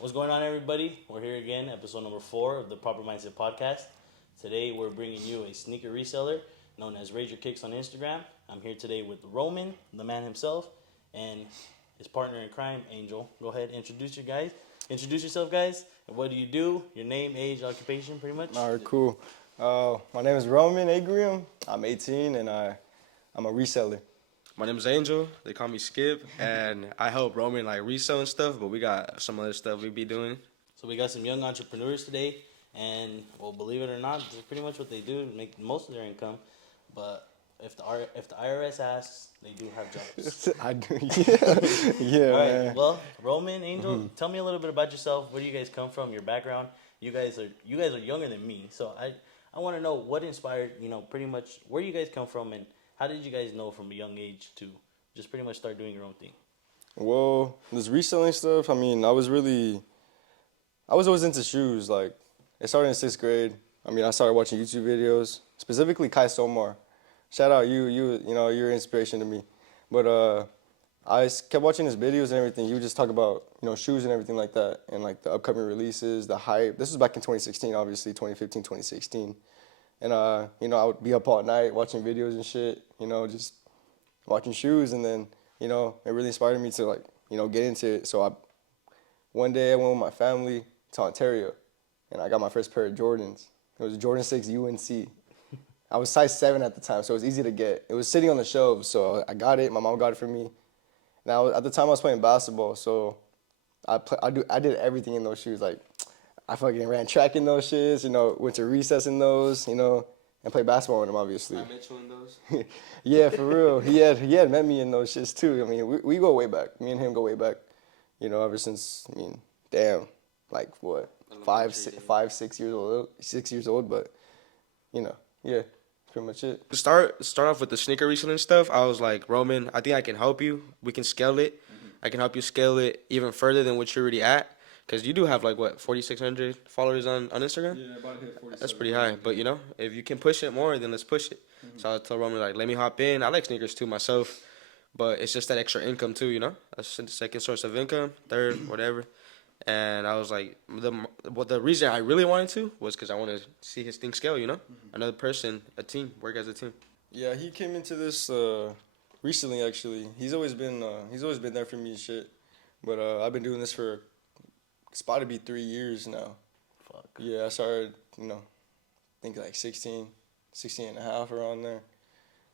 What's going on, everybody? We're here again, episode number 4 of the Proper Mindset Podcast. Today, we're bringing you a sneaker reseller known as Raise Your Kicks on Instagram. I'm here today with Roman, the man himself, and his partner in crime, Angel. Go ahead, introduce yourself, guys. And what do you do? Your name, age, occupation, pretty much. All right, cool. My name is Roman Agrium. I'm 18 and I'm a reseller. My name is Angel. They call me Skip, and I help Roman like resell and stuff. But we got some other stuff we be doing. So we got some young entrepreneurs today, and well, believe it or not, this is pretty much what they do, make most of their income. But if the IRS asks, they do have jobs. I do, yeah, All right. man. Well, Roman, Angel, tell me a little bit about yourself. Where do you guys come from? Your background. You guys are younger than me, so I want to know what inspired pretty much where you guys come from, and how did you guys know from a young age to just pretty much start doing your own thing? Well, this reselling stuff, I mean, I was always into shoes. Like, it started in 6th grade. I mean, I started watching YouTube videos, specifically Kai Somar. Shout out you're an inspiration to me. But kept watching his videos and everything. He would just talk about, shoes and everything like that, and like the upcoming releases, the hype. This was back in 2016, obviously, 2015, 2016. And, I would be up all night watching videos and shit, just watching shoes. And then, it really inspired me to, like, get into it. So one day I went with my family to Ontario, and I got my first pair of Jordans. It was a Jordan 6 UNC. I was size 7 at the time, so it was easy to get. It was sitting on the shelves, so I got it. My mom got it for me. Now, at the time, I was playing basketball, so I did everything in those shoes. Like, I fucking ran track in those shits, went to recess in those, and played basketball in them, obviously. I met you in those. Yeah, for real. He had met me in those shits, too. I mean, we go way back. Me and him go way back, ever since, damn, like, what, 6 years old, 6 years old, but, yeah, that's pretty much it. To start off with the sneaker reselling stuff, I was like, Roman, I think I can help you. We can scale it. I can help you scale it even further than what you're already at. Because you do have, like, what, 4,600 followers on Instagram? Yeah, about to hit 47. That's pretty high. But, if you can push it more, then let's push it. So I told Roman, like, let me hop in. I like sneakers, too, myself. But it's just that extra income, too, That's the second source of income, third, whatever. And I was like, the reason I really wanted to was because I wanted to see his thing scale, Another person, a team, work as a team. Yeah, he came into this recently. Actually, he's always been there for me and shit. But I've been doing this for it's about to be 3 years now. Fuck. Yeah, I started, I think like 16 and a half around there.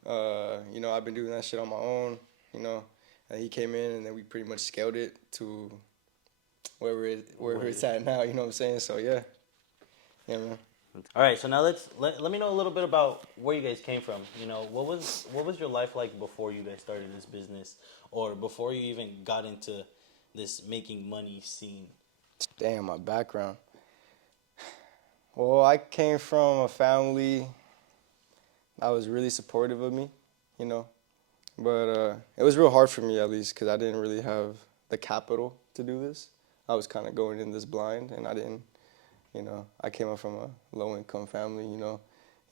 I've been doing that shit on my own. And he came in and then we pretty much scaled it to wherever it's at now. You know what I'm saying? So yeah, man. All right, so now let me know a little bit about where you guys came from. What was your life like before you guys started this business, or before you even got into this making money scene? Damn, my background. Well, I came from a family that was really supportive of me, But it was real hard for me, at least, because I didn't really have the capital to do this. I was kind of going in this blind, and I didn't, I came up from a low-income family,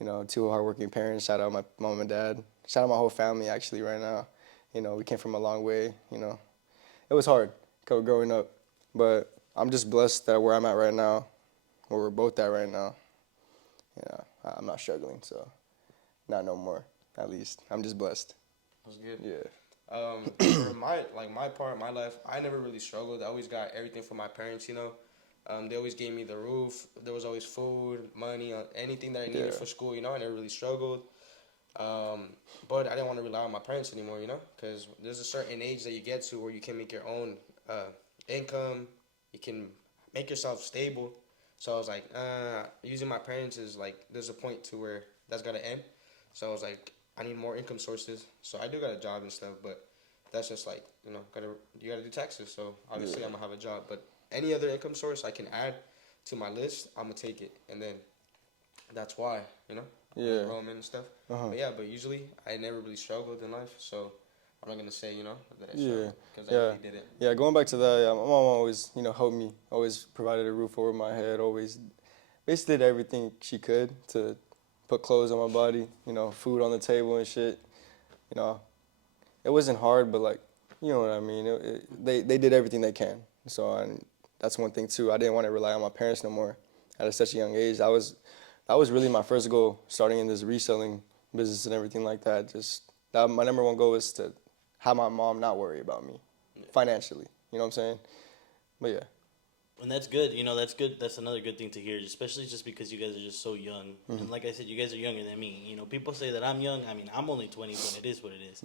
2 hardworking parents. Shout out my mom and dad. Shout out my whole family, actually, right now. We came from a long way, It was hard growing up, but I'm just blessed that where I'm at right now, where we're both at right now, I'm not struggling, so not no more, at least. I'm just blessed. That's good. Yeah. For my part, my life, I never really struggled. I always got everything from my parents, They always gave me the roof. There was always food, money, anything that I needed for school, I never really struggled. But I didn't want to rely on my parents anymore, because there's a certain age that you get to where you can make your own income. You can make yourself stable. So I was like, using my parents is like, there's a point to where that's got to end. So I was like, I need more income sources. So I do got a job and stuff, but that's just like, you gotta do taxes. So obviously I'm gonna have a job, but any other income source I can add to my list, I'm gonna take it. And then that's why, Yeah. Roman and stuff. Uh-huh. But usually I never really struggled in life. So I'm not gonna say, that I Yeah. struggled, because I Yeah. really didn't. Yeah, going back to that, yeah, my mom always, helped me, always provided a roof over my head, always basically did everything she could to put clothes on my body, food on the table and shit. It wasn't hard, but like, you know what I mean. They did everything they can. So that's one thing too. I didn't want to rely on my parents no more at such a young age. That was really my first goal, starting in this reselling business and everything like that. My number one goal is to have my mom not worry about me financially. You know what I'm saying? But yeah. And that's good. That's good. That's another good thing to hear, especially just because you guys are just so young. And like I said, you guys are younger than me. People say that I'm young. I mean, I'm only 20, but it is what it is.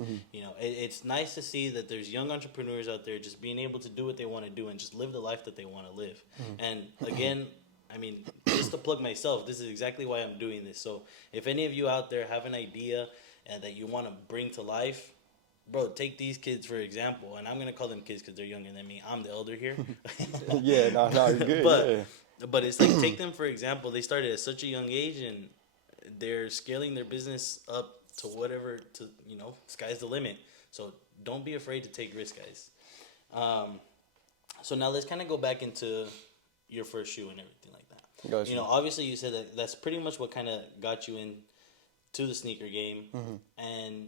It's nice to see that there's young entrepreneurs out there just being able to do what they want to do and just live the life that they want to live. And again, I mean, just to plug myself, this is exactly why I'm doing this. So if any of you out there have an idea that you want to bring to life, bro, take these kids for example, and I'm gonna call them kids because they're younger than me. I'm the elder here. Yeah, no, you're good. But it's like, take them for example. They started at such a young age, and they're scaling their business up to whatever. Sky's the limit. So don't be afraid to take risks, guys. So now let's kind of go back into your first shoe and everything like that. Gotcha. Obviously you said that that's pretty much what kind of got you into the sneaker game, and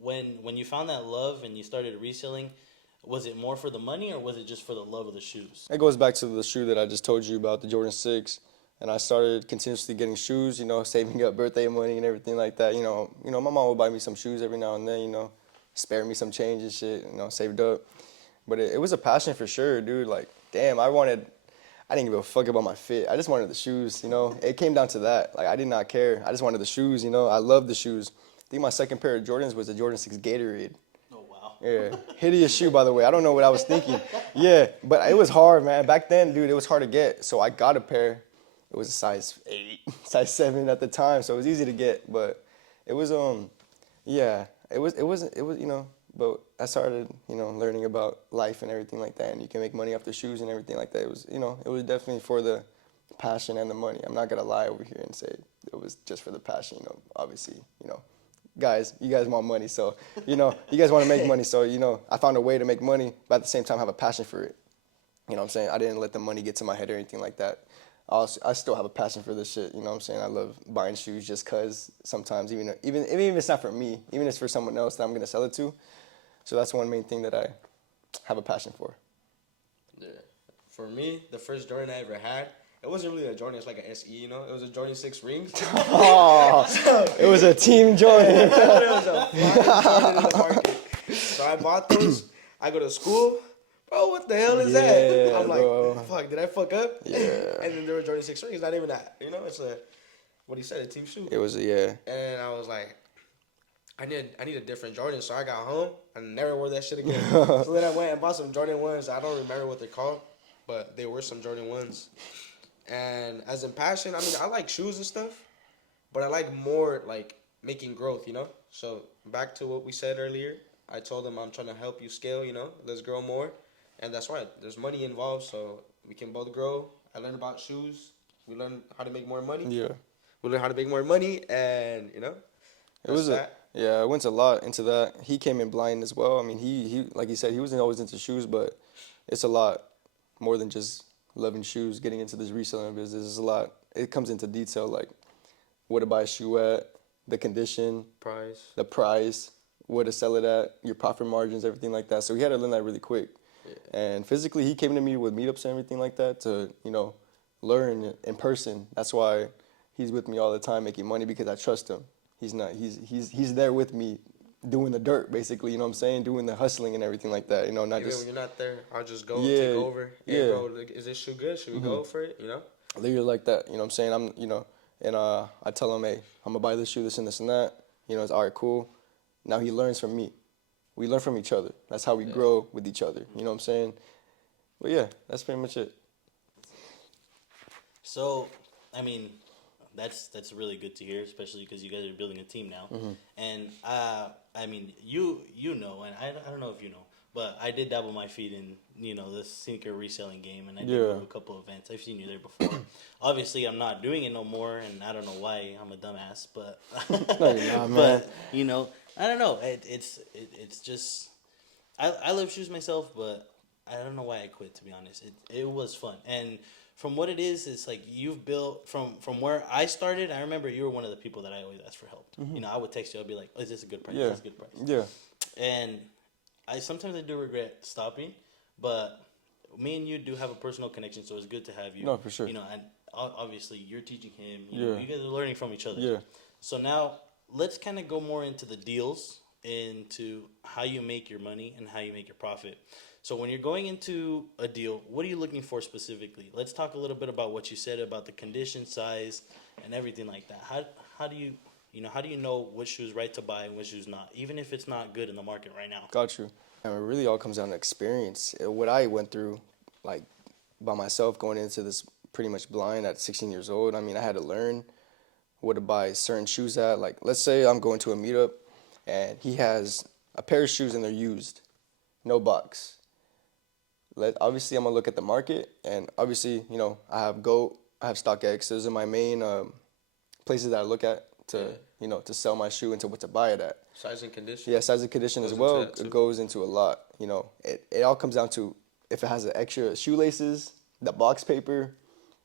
when you found that love and you started reselling, was it more for the money or was it just for the love of the shoes? It goes back to the shoe that I just told you about, the Jordan 6. And I started continuously getting shoes, saving up birthday money and everything like that. My mom would buy me some shoes every now and then, spare me some change and shit, saved up. But it was a passion for sure, dude. Like, damn, I didn't give a fuck about my fit. I just wanted the shoes, It came down to that. Like, I did not care. I just wanted the shoes, I loved the shoes. I think my second pair of Jordans was the Jordan 6 Gatorade. Oh, wow. Yeah. Hideous shoe, by the way. I don't know what I was thinking. Yeah, but it was hard, man. Back then, dude, it was hard to get. So I got a pair. It was a size 8, size 7 at the time, so it was easy to get. But it was, but I started, learning about life and everything like that. And you can make money off the shoes and everything like that. It was, it was definitely for the passion and the money. I'm not going to lie over here and say it was just for the passion, obviously, Guys, you guys want money, so, you guys want to make money, so, I found a way to make money, but at the same time have a passion for it. You know what I'm saying? I didn't let the money get to my head or anything like that. I still have a passion for this shit, you know what I'm saying? I love buying shoes just because sometimes, even if it's not for me, even if it's for someone else that I'm going to sell it to. So that's one main thing that I have a passion for. Yeah. For me, the first Jordan I ever had, it wasn't really a Jordan, it's like an SE, It was a Jordan 6 rings. Oh, it was a Team Jordan. It was a flying Jordan in the market. So I bought those. I go to school. Bro, what the hell is that? I'm like, bro. Fuck, did I fuck up? Yeah. And then there were Jordan 6 rings, not even that. It's what he said, a team shoe. It was, yeah. And I was like, I need a different Jordan. So I got home. I never wore that shit again. So then I went and bought some Jordan 1s. I don't remember what they're called, but they were some Jordan 1s. And as in passion, I mean, I like shoes and stuff, but I like more like making growth, So back to what we said earlier, I told them I'm trying to help you scale, let's grow more. And that's right, there's money involved, so we can both grow. I learned about shoes. We learned how to make more money. Yeah. We learned how to make more money, and, I went a lot into that. He came in blind as well. I mean, he like he said, he wasn't always into shoes, but it's a lot more than just loving shoes, getting into this reselling business. Is a lot. It comes into detail, like where to buy a shoe at, the condition, the price, where to sell it at, your profit margins, everything like that. So he had to learn that really quick. Yeah. And physically, he came to me with meetups and everything like that to, learn in person. That's why he's with me all the time making money, because I trust him. He's there with me doing the dirt, basically, you know what I'm saying? Doing the hustling and everything like that, not even just... when you're not there, I'll just go take over. Hey, bro, is this shoe good? Should we go for it, Literally like that, you know what I'm saying? And I tell him, hey, I'm going to buy this shoe, this and that. It's all right, cool. Now he learns from me. We learn from each other. That's how we grow with each other, you know what I'm saying? But yeah, that's pretty much it. So, I mean... That's really good to hear, especially because you guys are building a team now. And I mean, you know, and I don't know if you know, but I did dabble my feet in the sneaker reselling game, and I did go to a couple of events. I've seen you there before. Obviously, I'm not doing it no more, and I don't know why. I'm a dumbass, but no, you're not, man. But I don't know. It's just I love shoes myself, but I don't know why I quit. To be honest, it was fun. And from what it is, it's like you've built from where I started. I remember you were one of the people that I always asked for help. I would text you. I'd be like, "Oh, is this a good price? Yeah. Is this a good price?" Yeah. And sometimes I do regret stopping, but me and you do have a personal connection, so it's good to have you. No, for sure. You know, and obviously you're teaching him. Yeah. You guys are learning from each other. Yeah. So now let's kind of go more into the deals, into how you make your money and how you make your profit. So when you're going into a deal, what are you looking for specifically? Let's talk a little bit about what you said about the condition, size, and everything like that. How do you how do you know which shoe's right to buy and which shoe's not, even if it's not good in the market right now? Got you. And it really all comes down to experience. What I went through, like by myself, going into this pretty much blind at 16 years old. I mean, I had to learn what to buy certain shoes at. Like, let's say I'm going to a meetup, and he has a pair of shoes and they're used, no box. Obviously, I'm gonna look at the market, and obviously, I have GOAT, I have StockX. Those are my main places that I look at to to sell my shoe and to what to buy it at. Size and condition. Yeah, size and condition as Goes well. into that, too. It goes into a lot. It all comes down to if it has the extra shoelaces, the box paper.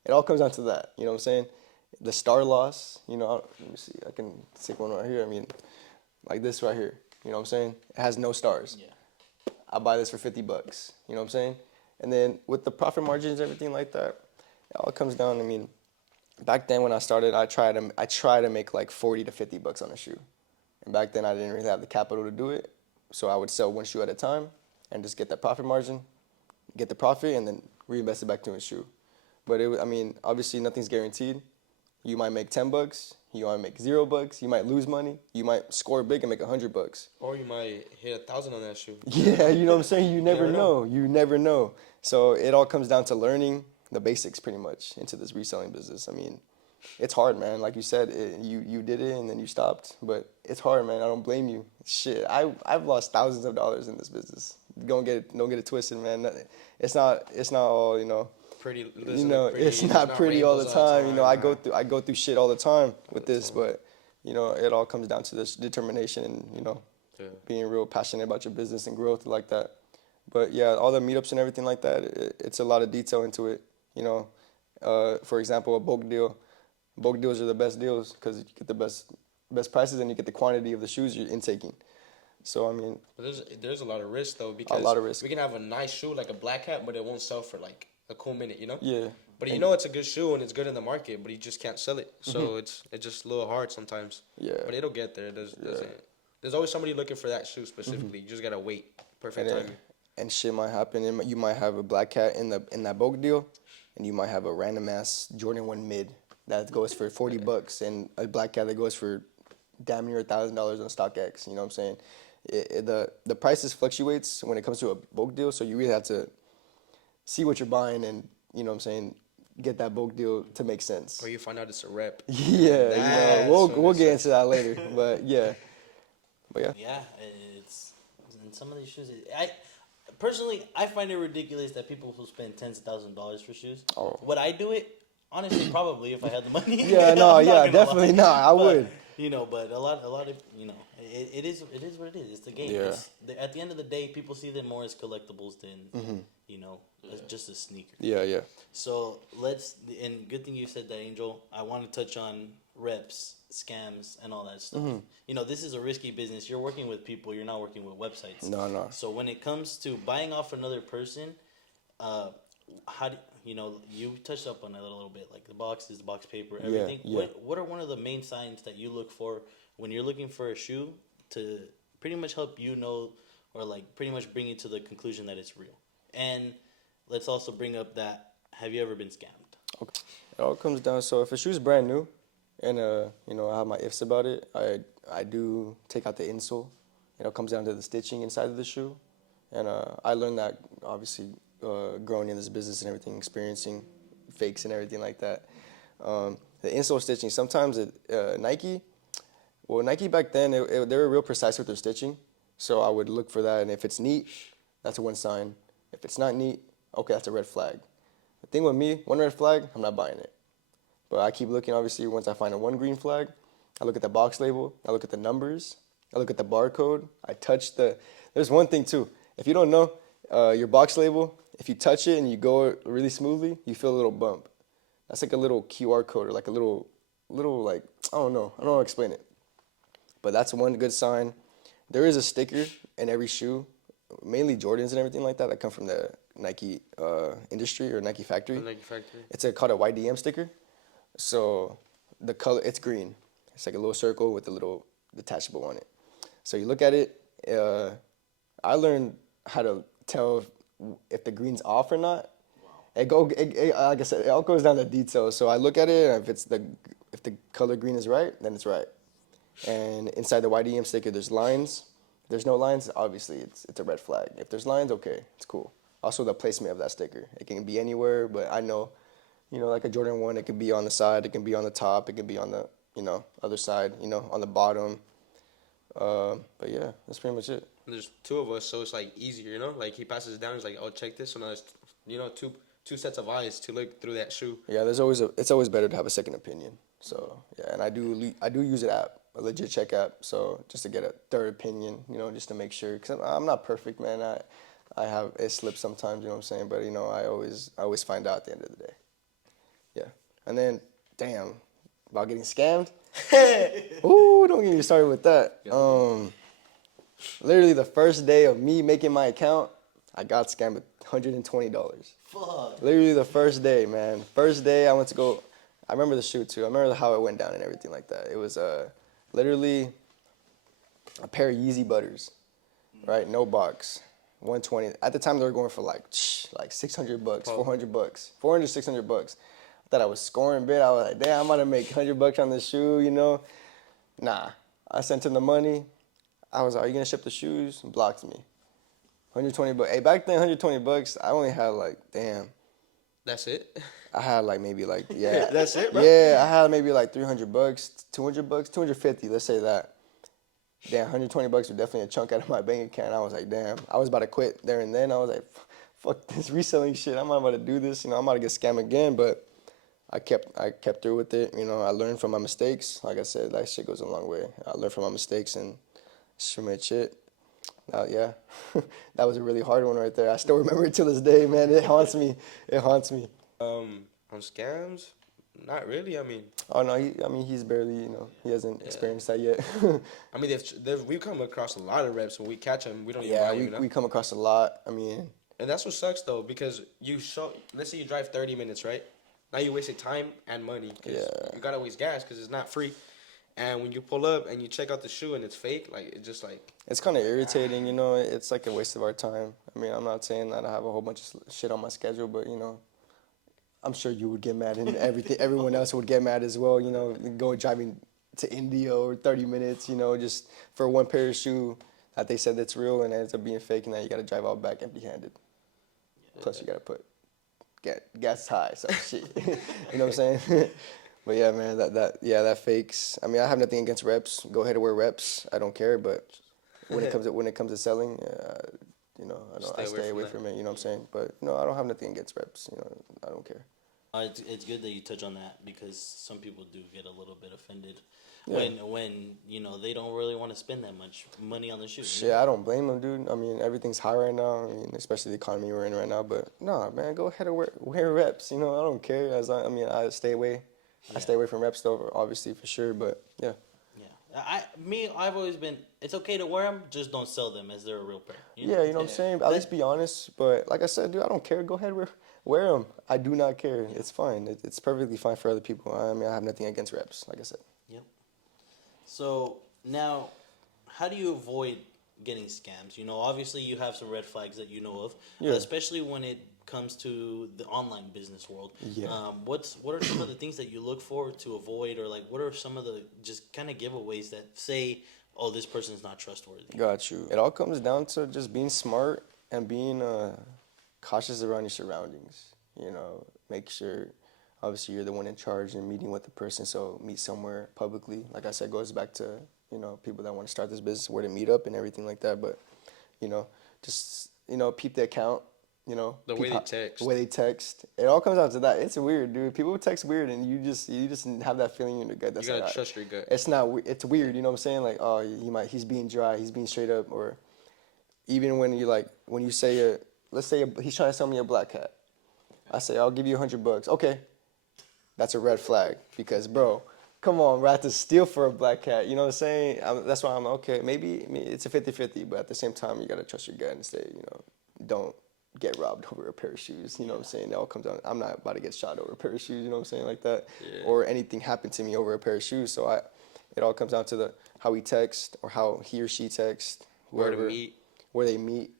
It all comes down to that. You know what I'm saying? The star loss. Let me see. I can take one right here. I mean, like this right here. You know what I'm saying? It has no stars. Yeah. I buy this for $50. You know what I'm saying? And then with the profit margins and everything like that, it all comes down. I mean, back then when I started, I try to make like $40 to $50 on a shoe. And back then I didn't really have the capital to do it, so I would sell one shoe at a time and just get that profit margin, get the profit, and then reinvest it back to a shoe. But obviously nothing's guaranteed. You might make $10, you might make $0, you might lose money, you might score big and make $100. Or you might hit 1,000 on that shoe. Yeah, you know what I'm saying? You never never know. You never know. So it all comes down to learning the basics pretty much into this reselling business. I mean, it's hard, man. Like you said, you did it and then you stopped. But it's hard, man. I don't blame you. Shit, I've lost thousands of dollars in this business. Don't get it twisted, man. It's not all, Pretty. it's not pretty all the time. I go through shit all the time with this, but it all comes down to this determination and being real passionate about your business and growth like that. But yeah, all the meetups and everything like that, it's a lot of detail into it. For example, a bulk deal. Bulk deals are the best deals because you get the best prices and you get the quantity of the shoes you're intaking. So I mean, but there's a lot of risk though, because a lot of risk. We can have a nice shoe like a black hat, but it won't sell for like a cool minute, Yeah. But it's a good shoe and it's good in the market, but you just can't sell it. So it's just a little hard sometimes. Yeah. But it'll get there. There's always somebody looking for that shoe specifically. You just gotta wait. Perfect timing. And shit might happen. You might have a black cat in that bulk deal, and you might have a random ass Jordan 1 mid that goes for $40, and a black cat that goes for damn near $1,000 on StockX. You know what I'm saying? The prices fluctuates when it comes to a bulk deal, so you really have to see what you're buying and get that bulk deal to make sense. Or you find out it's a rep. Yeah, we'll get into that later, but yeah. Yeah, it's in some of these shoes. Personally, I find it ridiculous that people who spend tens of thousands of dollars for shoes. Oh. Would I do it? Honestly, probably if I had the money. Yeah, no, yeah, definitely not. I would. But a lot of it is what it is. It's the game. Yeah. At the end of the day, people see them more as collectibles than as just a sneaker. Yeah. So and good thing you said that, Angel. I want to touch on reps, scams, and all that stuff. This is a risky business. You're working with people. You're not working with websites. No. So when it comes to buying off another person, how do you touched up on it a little bit, like the boxes, the box paper, everything. Yeah. What are one of the main signs that you look for when you're looking for a shoe to pretty much help or like pretty much bring you to the conclusion that it's real? And let's also bring up that, have you ever been scammed? Okay. It all comes down. So if a shoe's brand new, and I have my ifs about it, I do take out the insole. It comes down to the stitching inside of the shoe, and I learned that obviously growing in this business and everything, experiencing fakes and everything like that. The insole stitching, sometimes Nike back then they were real precise with their stitching, so I would look for that, and if it's neat, that's one sign. If it's not neat, okay, that's a red flag. The thing with me, one red flag, I'm not buying it. But I keep looking, obviously, once I find one green flag, I look at the box label, I look at the numbers, I look at the barcode, I touch there's one thing too. If you don't know, your box label, if you touch it and you go really smoothly, you feel a little bump. That's like a little QR code or like a little like, I don't know how to explain it. But that's one good sign. There is a sticker in every shoe, mainly Jordans and everything like that come from the Nike industry or Nike factory. Nike factory. It's called a YDM sticker. So the color, it's green. It's like a little circle with a little detachable on it. So you look at it. I learned how to tell if the green's off or not. Like I said, it all goes down to details. So I look at it, and if the color green is right, then it's right. And inside the YDM sticker, there's lines. If there's no lines, obviously it's a red flag. If there's lines, okay, it's cool. Also the placement of that sticker. It can be anywhere, but I know, like a Jordan 1, it can be on the side, it can be on the top, it can be on the, other side, on the bottom. But yeah, that's pretty much it. There's two of us, so it's like easier, Like he passes it down, he's like, "Oh, check this." So now there's, two sets of eyes to look through that shoe. Yeah, it's always better to have a second opinion. So yeah, and I do use an app, a legit check app. So just to get a third opinion, just to make sure, because I'm not perfect, man. I have it slips sometimes, you know what I'm saying. But I always find out at the end of the day. Yeah, and then damn, about getting scammed. Ooh, don't get me started with that. Literally the first day of me making my account, I got scammed with $120. Fuck. Literally the first day, man. First day I went to go. I remember the shoot too. I remember how it went down and everything like that. It was literally a pair of Yeezy Butters, right? No box, 120. At the time they were going for like $600, $400, $400, $600. I thought I was scoring bit. I was like, damn, I'm gonna make $100 on this shoe, Nah, I sent him the money. I was like, are you gonna ship the shoes? Blocked me. $120. Hey, back then, $120. I only had like, damn. That's it. I had like maybe like yeah. That's it, bro. Yeah, I had maybe like $300, $200, $250. Let's say that. Damn, $120 was definitely a chunk out of my bank account. I was like, damn. I was about to quit there and then. I was like, fuck this reselling shit. I'm not about to do this. I'm about to get scammed again. But I kept through with it. I learned from my mistakes. Like I said, that shit goes a long way. I learned from my mistakes and pretty much it. Yeah, that was a really hard one right there. I still remember it till this day, man. It haunts me. It haunts me. On scams, not really. I mean. Oh no, he's barely, he hasn't experienced that yet. I mean, we've come across a lot of reps. When we catch them, we don't even yeah, mind, we come across a lot. And that's what sucks though, because let's say you drive 30 minutes, right? Now you wasted time and money because you gotta waste gas because it's not free. And when you pull up and you check out the shoe and it's fake, like it's just like it's kind of irritating, It's like a waste of our time. I mean, I'm not saying that I have a whole bunch of shit on my schedule, but I'm sure you would get mad, and everyone else would get mad as well. Go driving to India or 30 minutes, just for one pair of shoe that they said that's real and it ends up being fake, and then you got to drive out back empty-handed. Plus, you got to get gas high, so shit. You know what I'm saying? But yeah, man, that fakes. I mean, I have nothing against reps. Go ahead and wear reps. I don't care. But when it comes to selling, I stay away from it. You know what I'm saying? But no, I don't have nothing against reps. I don't care. It's good that you touch on that because some people do get a little bit offended when they don't really want to spend that much money on the shoes. Shit, I don't blame them, dude. I mean, everything's high right now. I mean, especially the economy we're in right now. But nah, man, go ahead and wear reps. I don't care. I stay away. Yeah. I stay away from reps though, obviously for sure. But yeah. Yeah, I've always been. It's okay to wear them, just don't sell them as they're a real pair. Yeah, you know what I'm saying. At least be honest. But like I said, dude, I don't care. Go ahead, wear them. I do not care. Yeah. It's fine. It's perfectly fine for other people. I mean, I have nothing against reps. Like I said. Yep. So now, how do you avoid getting scams? Obviously you have some red flags that you know of, especially when it comes to the online business world. Yeah. What are some of the things that you look for to avoid, or like what are some of the just kind of giveaways that say, oh, this person's not trustworthy? Got you. It all comes down to just being smart and being cautious around your surroundings. Make sure, obviously, you're the one in charge and meeting with the person. So meet somewhere publicly. Like I said, goes back to people that want to start this business, where to meet up and everything like that. But just peep the account. The way they text. The way they text. It all comes down to that. It's weird, dude. People text weird, and you just have that feeling in your gut. That's you gotta trust your gut. It's not. It's weird. You know what I'm saying? Like, oh, he's being dry. He's being straight up. Or even when you say let's say he's trying to sell me a black cat. I say I'll give you $100. Okay, that's a red flag because, bro, come on, bro, I have to steal for a black cat. You know what I'm saying? That's why I'm okay. Maybe it's a 50-50, but at the same time, you gotta trust your gut and say, don't get robbed over a pair of shoes. You know what I'm saying? It all comes down. I'm not about to get shot over a pair of shoes. You know what I'm saying? Like that, or anything happen to me over a pair of shoes. So it all comes down to the how we text or how he or she texts, Where whoever, to meet. where they meet,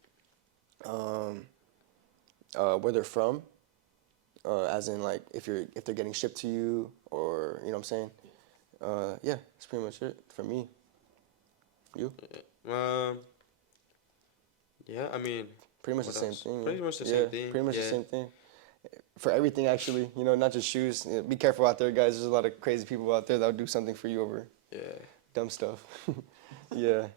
where they're from, as in like if they're getting shipped to you or you know what I'm saying. Yeah, that's pretty much it for me. You? Yeah, I mean, Pretty much the what same else? thing. Pretty Yeah. much the Yeah, same thing. pretty much the Yeah. same thing. For everything, actually, you know, not just shoes. Yeah, be careful out there, guys. There's a lot of crazy people out there that'll do something for you over Yeah. dumb stuff. Yeah.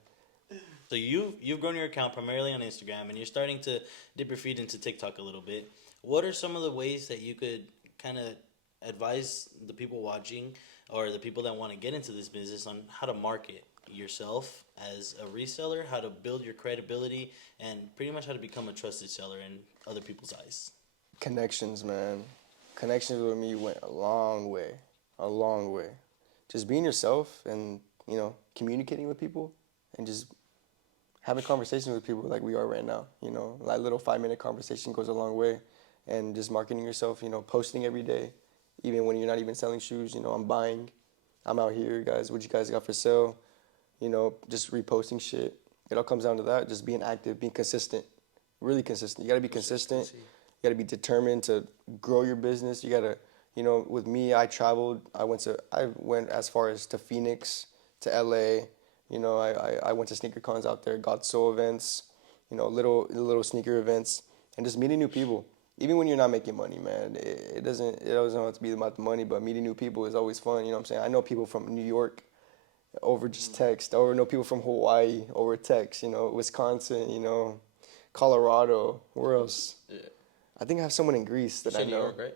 So you've grown your account primarily on Instagram, and you're starting to dip your feet into TikTok a little bit. What are some of the ways that you could kind of advise the people watching or the people that want to get into this business on how to market yourself as a reseller, how to build your credibility, and pretty much how to become a trusted seller in other people's eyes? Connections, man. Connections with me went a long way. A long way. Just being yourself and, you know, communicating with people and just having conversations with people like we are right now. You know, that little 5-minute conversation goes a long way. And just marketing yourself, you know, posting every day, even when you're not even selling shoes. You know, I'm buying. I'm out here, guys. What you guys got for sale? You know, just reposting shit. It all comes down to that. Just being active, being consistent. Really consistent. You got to be consistent. You got to be determined to grow your business. You got to, you know, with me, I traveled. I went as far as to Phoenix, to LA. You know, I went to sneaker cons out there, got soul events, you know, little sneaker events, and just meeting new people. Even when you're not making money, man, it doesn't have to be about the money, but meeting new people is always fun. You know what I'm saying? I know people from New York over just text, or know people from Hawaii over text. You know, Wisconsin. You know, Colorado. Where else? Yeah. I think I have someone in Greece that I know. New York, right?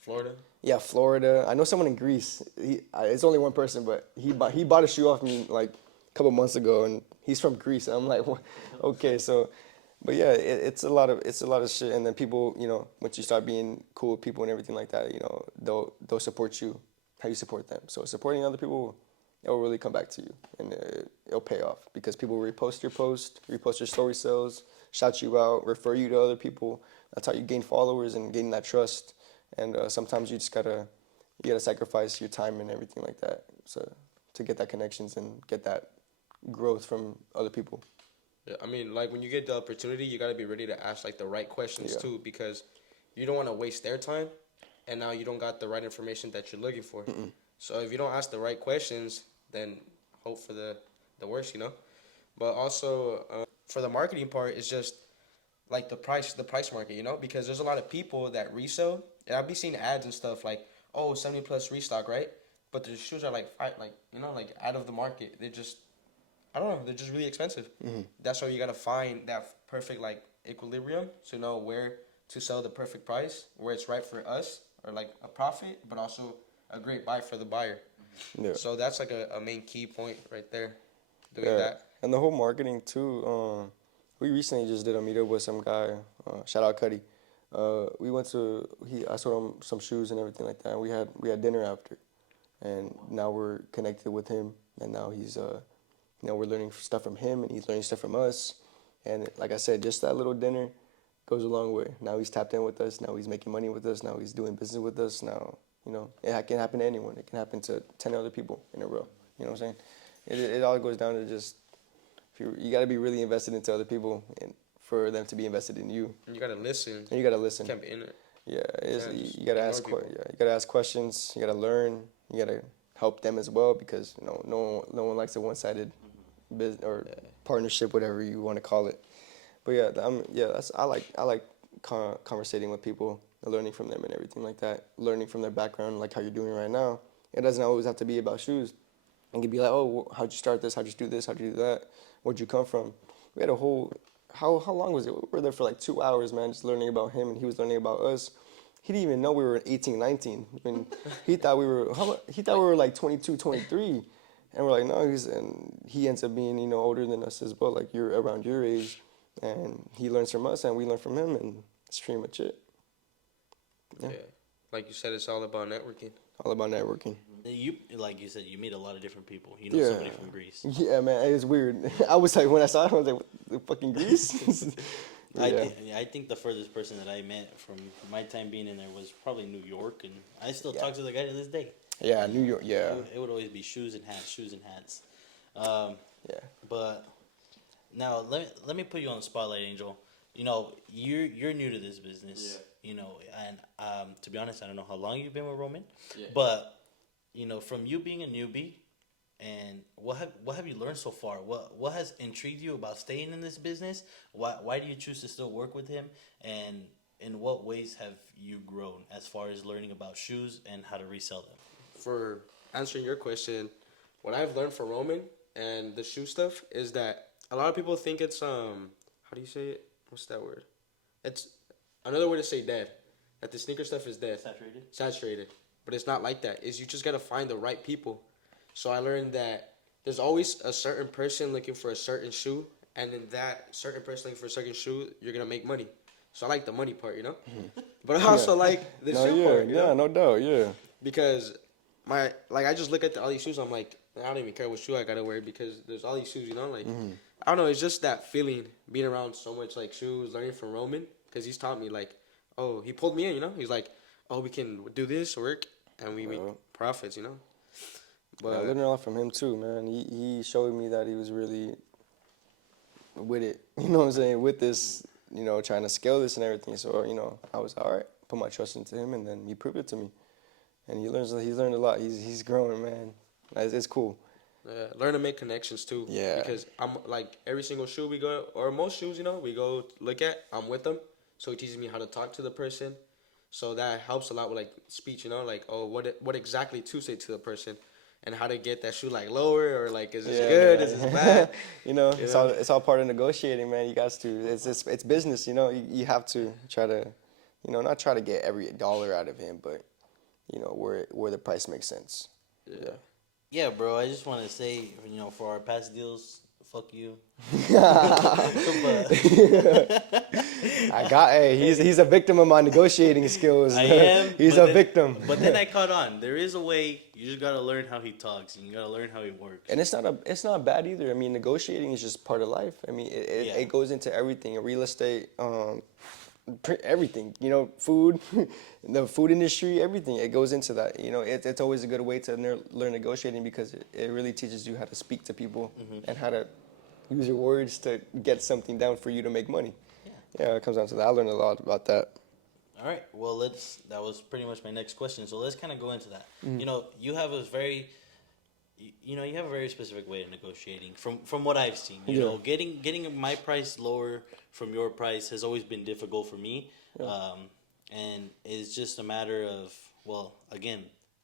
Florida. Yeah, Florida. I know someone in Greece. It's only one person, but he bought a shoe off me like a couple months ago, and he's from Greece. And I'm like, what? Okay, so, but yeah, it's a lot of shit. And then people, you know, once you start being cool with people and everything like that, you know, they'll support you how you support them. So supporting other people, it'll really come back to you, and it'll pay off because people repost your post, repost your story sales, shout you out, refer you to other people. That's how you gain followers and gain that trust. And sometimes you just gotta sacrifice your time and everything like that, so to get that connections and get that growth from other people. Yeah, I mean, like when you get the opportunity, you got to be ready to ask like the right questions Yeah. too, because you don't want to waste their time, and now you don't got the right information that you're looking for. So if you don't ask the right questions, then hope for the worst, you know. But also for the marketing part, it's just like the price market, you know, because there's a lot of people that resell, and I'll be seeing ads and stuff like, oh, 70 plus restock, right? But the shoes are like you know, like out of the market. They're just, I don't know, they're just really expensive. That's why you gotta find that perfect like equilibrium to know where to sell the perfect price, where it's right for us or like a profit, but also a great buy for the buyer. Yeah. So that's like a main key point right there. Doing Yeah. that. And the whole marketing too. We recently just did a meetup with some guy. Shout out Cuddy. I sold him some shoes and everything like that. And we had dinner after, and now we're connected with him. And now he's you know, we're learning stuff from him, and he's learning stuff from us. And like I said, just that little dinner goes a long way. Now he's tapped in with us. Now he's making money with us. Now he's doing business with us. Now, you know, it can happen to anyone. It can happen to 10 other people in a row. You know what I'm saying? It all goes down to just, you got to be really invested into other people and for them to be invested in you. And you gotta listen. And you got to listen. You can't be in it. Yeah, Just you got to ignore ask people. you got to ask questions. You got to learn. You got to help them as well, because you know no one likes a one-sided business or partnership, whatever you want to call it. But yeah, I like conversating with people, learning from them and everything like that. Learning from their background, like how you're doing right now. It doesn't always have to be about shoes. It could be like, oh, how'd you start this? How'd you do this? How'd you do that? Where'd you come from? We had a whole, how long was it? We were there for like 2 hours, man, just learning about him, and he was learning about us. He didn't even know we were 18, 19. I mean, he thought we were like 22, 23. And we're like, no, and he ends up being, you know, older than us as well. Like, you're around your age, and he learns from us, and we learn from him, and that's pretty much it. Yeah. Like you said, it's all about networking. All about networking. Like you said, you meet a lot of different people. You know Yeah. somebody from Greece. Yeah, man, it's weird. I was like, when I saw him, I was like, what, the fucking Greece? Yeah. I think the furthest person that I met from my time being in there was probably New York, and I still Yeah. talk to the guy to this day. Yeah, New York. Yeah, It would always be shoes and hats, shoes and hats. Um, yeah, but now let me put you on the spotlight, Angel. You know, you're new to this business. You know, and to be honest, I don't know how long you've been with Roman, but you know, from you being a newbie, and what have you learned so far? What has intrigued you about staying in this business? Why do you choose to still work with him? And in what ways have you grown as far as learning about shoes and how to resell them? For answering your question, what I've learned from Roman and the shoe stuff is that a lot of people think it's how do you say it? What's that word? It's another way to say dead. That the sneaker stuff is dead. Saturated. But it's not like that. Is you just gotta find the right people. So I learned that there's always a certain person looking for a certain shoe, and in that certain person looking for a certain shoe, you're gonna make money. So I like the money part, you know. But I also like the no, shoe yeah, part, you yeah, know? no doubt, yeah. Because I just look at all these shoes. I'm like, I don't even care what shoe I gotta wear because there's all these shoes. You know, like I don't know. It's just that feeling being around so much like shoes, learning from Roman because he's taught me like, oh, he pulled me in. You know, he's like, oh, we can do this work and we make profits. You know, Yeah, I but learned a lot from him too, man. He showed me that he was really with it. You know what I'm saying? With this, you know, trying to scale this and everything. So you know, I was all right. Put my trust into him, and then he proved it to me. And he's learned a lot. He's growing, man. It's cool. learn to make connections too. Yeah. Because I'm like every single shoe we go or most shoes, you know, we go look at. I'm with them, so he teaches me how to talk to the person. So that helps a lot with like speech, you know, like oh what exactly to say to the person, and how to get that shoe like lower or like is this good, is this bad? You know, You know? it's all part of negotiating, man. You guys to it's business. You know, you have to try to, you know, not try to get every dollar out of him, but you know where the price makes sense. Yeah. Yeah, bro. I just want to say, you know, for our past deals, fuck you. But Hey, he's a victim of my negotiating skills. I am. He's but a then- victim. But then I caught on. There is a way. You just gotta learn how he talks, and you gotta learn how he works. And it's not bad either. I mean, negotiating is just part of life. I mean, Yeah. it goes into everything, real estate, everything. You know, food, the food industry, everything. It goes into that. You know, it's always a good way to learn negotiating because it really teaches you how to speak to people and how to use your words to get something down for you to make money. Yeah, it comes down to that. I learned a lot about that. All right. Well, that was pretty much my next question. So let's kind of go into that. You know, you have a very, you have a very specific way of negotiating. From what I've seen, you know, getting my price lower from your price has always been difficult for me. And it's just a matter of, well, again,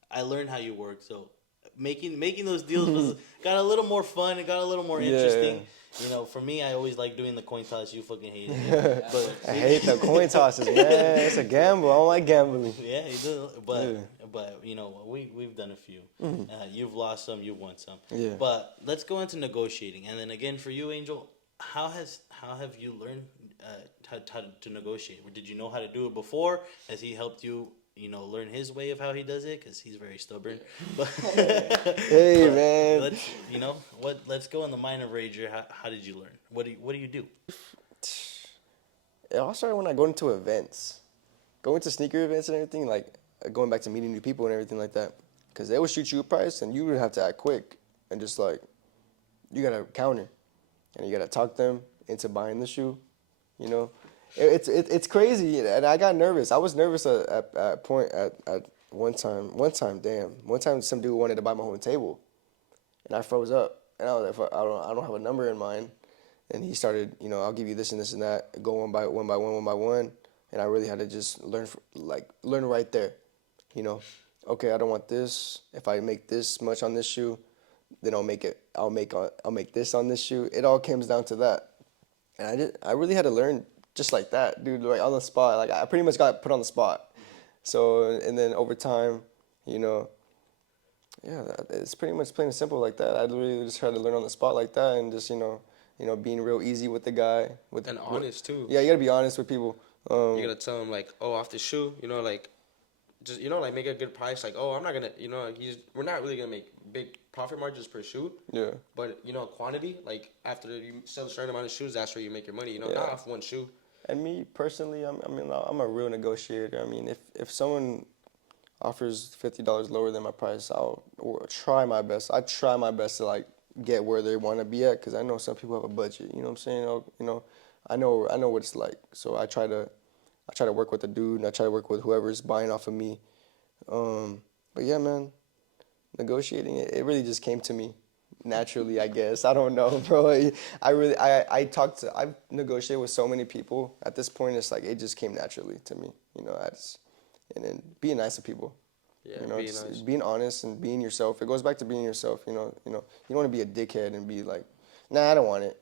I learned how you work, so making those deals got a little more fun. It got a little more interesting. You know, for me, I always like doing the coin toss. You fucking hate it. But I hate the coin tosses, man. It's a gamble. I don't like gambling. yeah, he does. But you know, we've done a few. You've lost some, you've won some. Yeah. But let's go into negotiating, and then again for you, Angel, how have you learned how to negotiate? Or did you know how to do it before? Has he helped you? You know, learn his way of how he does it because he's very stubborn. But Hey, but man. let's go in the mind of Rager. How did you learn? What do you do? It all started when I go into events. Going to sneaker events and everything, like going back to meeting new people and everything like that. Because they would shoot you a price and you would have to act quick and just like, you got to counter. And you got to talk them into buying the shoe, you know. It's crazy, and I got nervous. I was nervous at one time. One time some dude wanted to buy my whole table, and I froze up. And I was like, I don't have a number in mind. And he started, you know, I'll give you this and this and that, go one by one. And I really had to just learn right there, you know. Okay, I don't want this. If I make this much on this shoe, then I'll make this on this shoe. It all comes down to that, and I really had to learn. Just like that, dude, like on the spot. Like I pretty much got put on the spot. So, and then over time, you know, yeah, it's pretty much plain and simple like that. I really just tried to learn on the spot like that, and just you know, being real easy with the guy. And honest too. Yeah, you gotta be honest with people. You gotta tell him like, oh, off the shoe, you know, like, just like make a good price. Like, oh, I'm not gonna, we're not really gonna make big profit margins per shoe. Yeah. But quantity, like after you sell a certain amount of shoes, that's where you make your money. Yeah. Not off one shoe. And me personally, I'm a real negotiator. I mean, if someone offers $50 lower than my price, I'll try my best. I try my best to like get where they want to be at, because I know some people have a budget. You know what I'm saying? I know what it's like. So I try to work with the dude, and I try to work with whoever's buying off of me. But yeah, man, negotiating it really just came to me naturally, I guess. I don't know, bro. I've negotiated with so many people. At this point, it's like it just came naturally to me. And then being nice to people. Yeah, Being nice. Being honest and being yourself. It goes back to being yourself. You don't want to be a dickhead and be like, nah, I don't want it.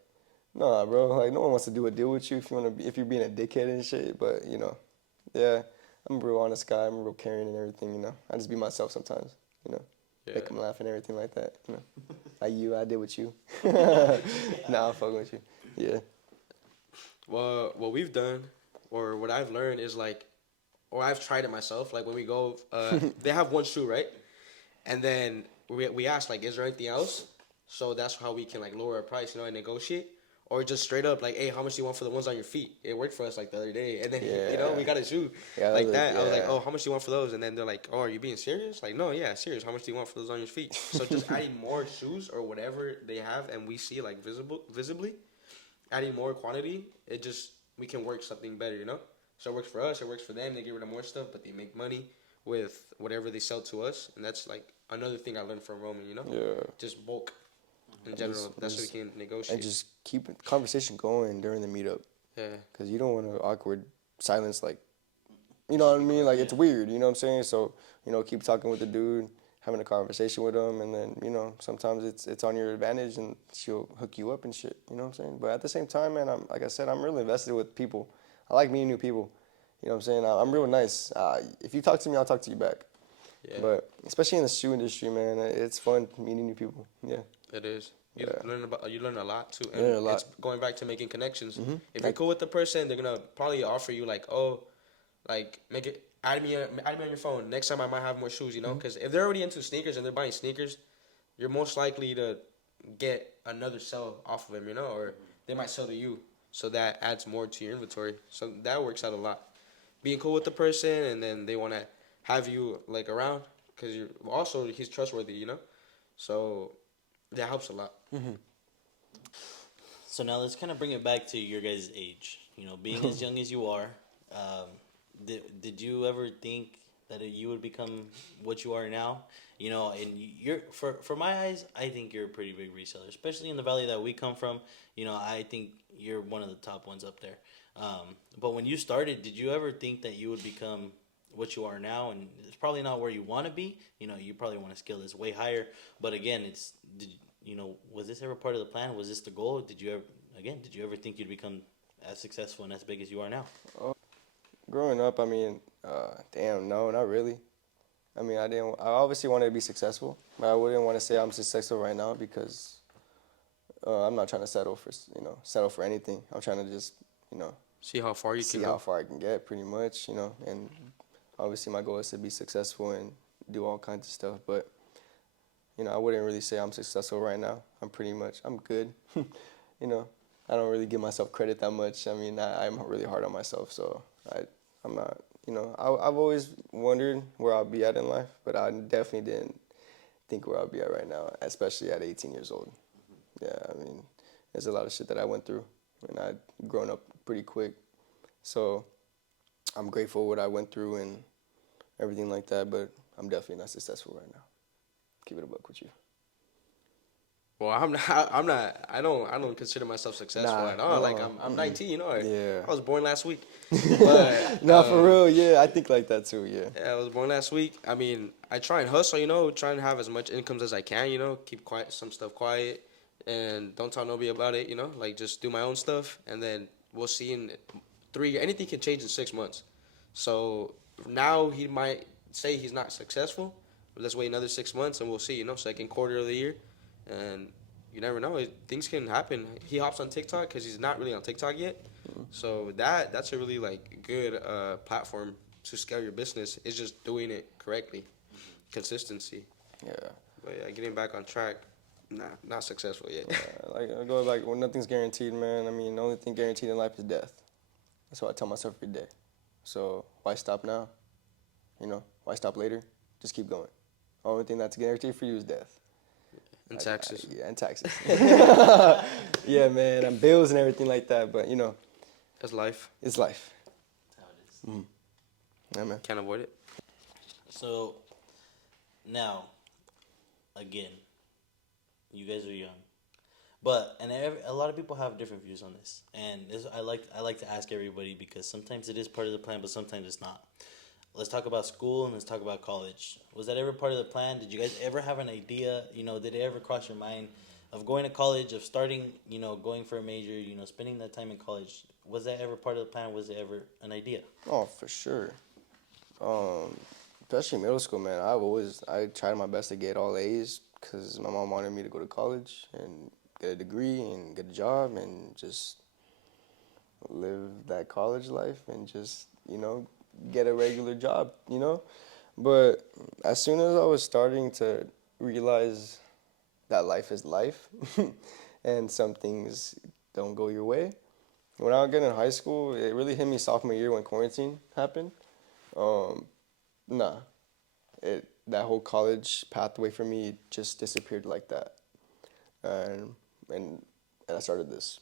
Nah, bro. Like, no one wants to do a deal with you if you're being a dickhead and shit. But yeah, I'm a real honest guy. I'm real caring and everything. I just be myself sometimes. Yeah. Make them laugh and everything like that. Like I did with you. Nah, I'm fucking with you. Yeah. Well, what we've done, or what I've learned is like, or I've tried it myself. Like when we go, they have one shoe, right? And then we ask like, is there anything else? So that's how we can like lower our price, and negotiate. Or just straight up like, hey, how much do you want for the ones on your feet? It worked for us like the other day, and then we got a shoe like that. I was like, oh, how much do you want for those? And then they're like, oh, are you being serious? Like, no, yeah, serious. How much do you want for those on your feet? So just adding more shoes or whatever they have, and we see like visibly, adding more quantity, we can work something better, So it works for us. It works for them. They get rid of more stuff, but they make money with whatever they sell to us, and that's like another thing I learned from Roman, Yeah. Just bulk. In general, that's what we can negotiate. And just keep the conversation going during the meetup. Yeah. Because you don't want an awkward silence, like, you know what I mean? Like, it's weird, you know what I'm saying? So, keep talking with the dude, having a conversation with him, and then, sometimes it's on your advantage, and she'll hook you up and shit, you know what I'm saying? But at the same time, man, like I said, I'm really invested with people. I like meeting new people, you know what I'm saying? I'm real nice. If you talk to me, I'll talk to you back. Yeah. But especially in the shoe industry, man, it's fun meeting new people, yeah. It is. You learn a lot too. And a lot. It's going back to making connections. Mm-hmm. If you're cool with the person, they're gonna probably offer you like, oh, like make it add me on your phone. Next time I might have more shoes, because if they're already into sneakers and they're buying sneakers, you're most likely to get another sell off of them, or they might sell to you. So that adds more to your inventory. So that works out a lot. Being cool with the person, and then they want to have you like around because he's trustworthy, So that helps a lot. Mm-hmm. So now let's kind of bring it back to your guys' age. Being as young as you are, did you ever think that you would become what you are now? And you're for my eyes, I think you're a pretty big reseller, especially in the valley that we come from. I think you're one of the top ones up there. But when you started, did you ever think that you would become what you are now? And it's probably not where you want to be. You probably want to scale this way higher. But again, was this ever part of the plan? Was this the goal? Did you ever think you'd become as successful and as big as you are now? Growing up, no, not really. I obviously wanted to be successful, but I wouldn't want to say I'm successful right now because I'm not trying to settle for anything. I'm trying to just, see how far you can go. How far I can get, pretty much, and obviously my goal is to be successful and do all kinds of stuff, but I wouldn't really say I'm successful right now. I'm good. I don't really give myself credit that much. I'm really hard on myself, so I'm not, I've always wondered where I'll be at in life, but I definitely didn't think where I'll be at right now, especially at 18 years old. Yeah, there's a lot of shit that I went through, and I'd grown up pretty quick. So I'm grateful what I went through and everything like that, but I'm definitely not successful right now. Keep it a buck with you. Well, I don't consider myself successful at all. Like I'm 19, Yeah. I was born last week. But no, for real, yeah. I think like that too, yeah. Yeah, I was born last week. I try and hustle, try and have as much incomes as I can, keep some stuff quiet and don't tell nobody about it, like just do my own stuff, and then we'll see in 3 years. Anything can change in 6 months. So now he might say he's not successful, but let's wait another 6 months and we'll see, second quarter of the year. And you never know. Things can happen. He hops on TikTok because he's not really on TikTok yet. Mm-hmm. So that's a really good platform to scale your business. It's just doing it correctly, consistency. Yeah. But yeah, getting back on track, not successful yet. Going back, nothing's guaranteed, man. The only thing guaranteed in life is death. That's what I tell myself every day. So why stop now? Why stop later? Just keep going. Only thing that's guaranteed for you is death. And taxes. Yeah, and taxes. Yeah, man, and bills and everything like that. But That's life. it's life. That's how it is. Yeah, man. Can't avoid it. So now, again, you guys are young, but a lot of people have different views on this, and I like to ask everybody because sometimes it is part of the plan, but sometimes it's not. Let's talk about school and let's talk about college. Was that ever part of the plan? Did you guys ever have an idea? Did it ever cross your mind of going to college, of starting, going for a major, spending that time in college? Was that ever part of the plan? Was it ever an idea? Oh, for sure. Especially middle school, man. I tried my best to get all A's because my mom wanted me to go to college and get a degree and get a job and just live that college life and just, get a regular job. But as soon as I was starting to realize that life is life and some things don't go your way, when I was getting in high school, it really hit me sophomore year when quarantine happened. Um, nah, that whole college pathway for me just disappeared like that, and and and I started this.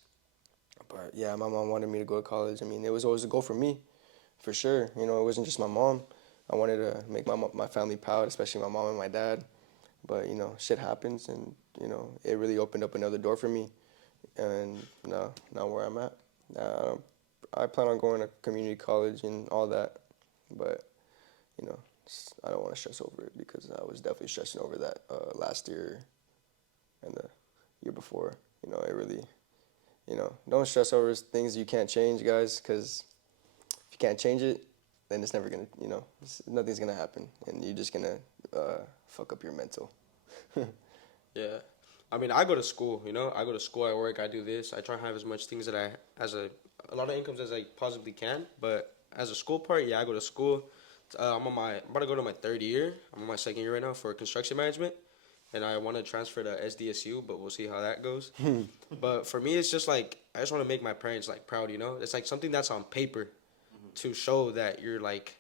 But yeah, my mom wanted me to go to college. I mean, it was always a goal for me, for sure. It wasn't just my mom. I wanted to make my family proud, especially my mom and my dad. But shit happens, and it really opened up another door for me, and now where I'm at. Uh, I plan on going to community college and all that, but I don't want to stress over it because I was definitely stressing over that last year and the year before. It really, don't stress over things you can't change, guys, because if you can't change it, then it's never gonna, nothing's gonna happen, and you're just gonna fuck up your mental. Yeah. I mean, I go to school, I go to school, I work, I do this. I try to have as much things that a lot of incomes as I possibly can. But as a school part, yeah, I go to school. I'm about to go to my third year. I'm on my second year right now for construction management. And I want to transfer to SDSU, but we'll see how that goes. But for me, it's just like, I just want to make my parents like proud, It's like something that's on paper to show that you're like,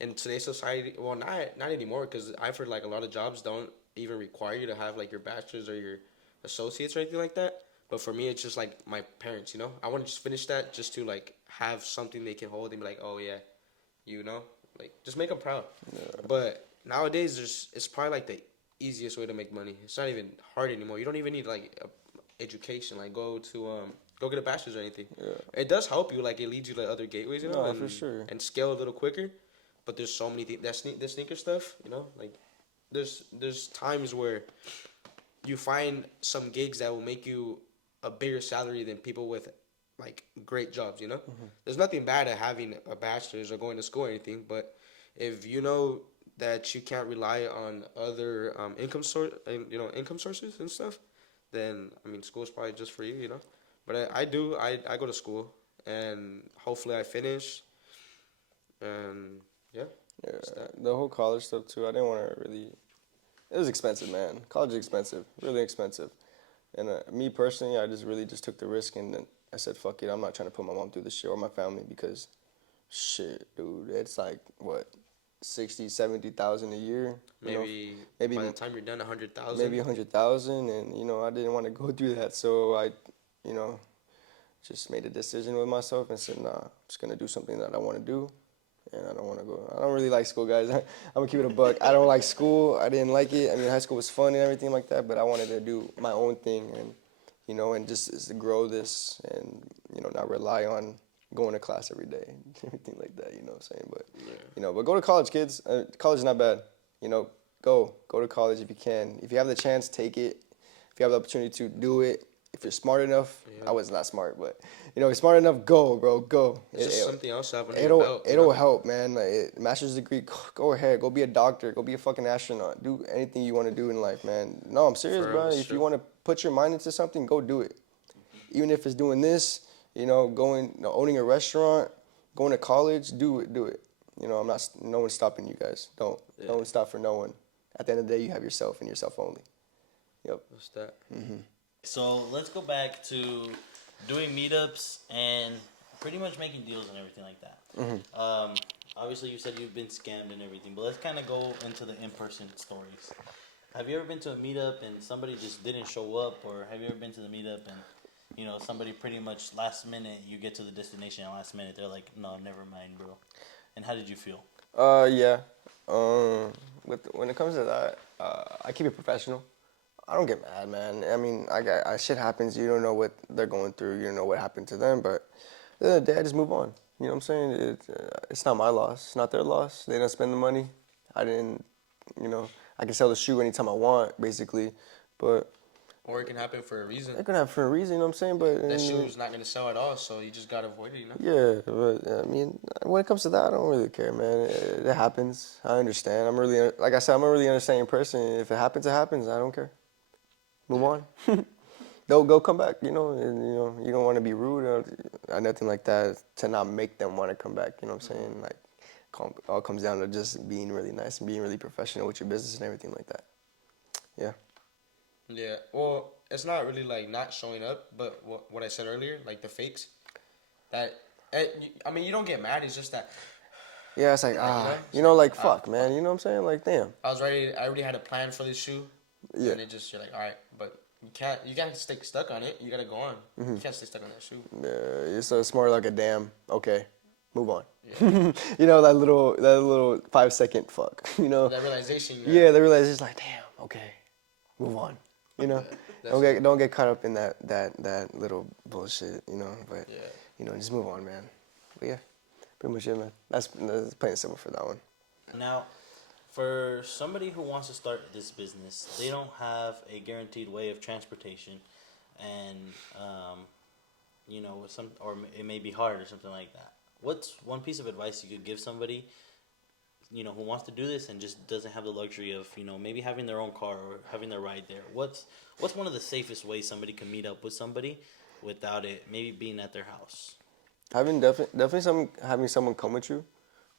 in today's society, well, not anymore, because I've heard like a lot of jobs don't even require you to have like your bachelor's or your associates or anything like that. But for me, it's just like my parents, I want to just finish that just to like have something they can hold and be like, oh yeah, like just make them proud. Yeah. But nowadays, it's probably like the easiest way to make money. It's not even hard anymore. You don't even need like a education, like go get a bachelor's or anything. Yeah. It does help you, like it leads you to other gateways, No, and, for sure. and scale a little quicker. But there's so many things. The sneaker stuff, like there's times where you find some gigs that will make you a bigger salary than people with like great jobs. There's nothing bad at having a bachelor's or going to school or anything, but if you know that you can't rely on other income sources and stuff, then I mean school is probably just for you. But I do. I go to school and hopefully I finish. And yeah. Yeah, the whole college stuff too. I didn't want to really. It was expensive, man. College is expensive, really expensive. And me personally, I just took the risk, and then I said, "Fuck it, I'm not trying to put my mom through this shit or my family because, shit, dude, it's like what, 60, 70,000 a year. Maybe by the time you're done, 100,000. Maybe 100,000, and I didn't want to go through that, so I, you know, just made a decision with myself and said, nah, I'm just gonna do something that I want to do. And I don't want to go. I don't really like school, guys. I'm gonna keep it a buck. I don't like school. I didn't like it. I mean, high school was fun and everything like that, but I wanted to do my own thing and, and just to grow this and, not rely on going to class every day and everything like that. You know what I'm saying? But, but go to college, kids. College is not bad. Go to college if you can. If you have the chance, take it. If you have the opportunity to do it. If you're smart enough, I was not smart, but if you're smart enough, go, bro, go. It's just something else to have under your belt. It'll help, man. Like, master's degree, go ahead, go be a doctor, go be a fucking astronaut. Do anything you want to do in life, man. No, I'm serious, bro. If you want to put your mind into something, go do it. Even if it's doing this, owning a restaurant, going to college, do it. No one's stopping you guys. Don't stop for no one. At the end of the day, you have yourself and yourself only. Yep. What's that? So let's go back to doing meetups and pretty much making deals and everything like that. Mm-hmm. Obviously, you said you've been scammed and everything, but let's kind of go into the in-person stories. Have you ever been to a meetup and somebody just didn't show up, or have you ever been to the meetup and somebody pretty much last minute you get to the destination and last minute they're like, no, never mind, bro. And how did you feel? Yeah. When it comes to that, I keep it professional. I don't get mad, man. I mean, shit happens. You don't know what they're going through. You don't know what happened to them. But at the end of the day, I just move on. You know what I'm saying? It's not my loss. It's not their loss. They didn't spend the money. I didn't, I can sell the shoe anytime I want, basically. But Or it can happen for a reason. it could happen for a reason, you know what I'm saying? But That shoe's not gonna sell at all, so you just gotta avoid it, yeah, but I mean, when it comes to that, I don't really care, man. It happens. I understand. Like I said, I'm a really understanding person. If it happens, it happens. I don't care. Move on. They'll go come back, and, you don't want to be rude or nothing like that to not make them want to come back, you know what I'm saying? Like, all comes down to just being really nice and being really professional with your business and everything like that. Yeah. Yeah. Well, it's not really like not showing up, but what I said earlier, like the fakes, I mean, you don't get mad. It's just that. Yeah, it's like, like, fuck, man, you know what I'm saying? Like, damn. I already had a plan for this shoe. Yeah. And you're like, all right, but you can't stay stuck on it. You gotta go on. Mm-hmm. You can't stay stuck on that shoe. Yeah, it's more like a damn, okay, move on. Yeah. That little 5-second fuck, That realization. Yeah, the realization is like, damn, okay, move on. That's Don't get caught up in that little bullshit, but Yeah. just move on, man. But yeah, pretty much it, man. That's plain and simple for that one. Now, for somebody who wants to start this business, they don't have a guaranteed way of transportation, and or it may be hard or something like that. What's one piece of advice you could give somebody, who wants to do this and just doesn't have the luxury of, maybe having their own car or having their ride there? What's one of the safest ways somebody can meet up with somebody without it maybe being at their house? Having someone come with you,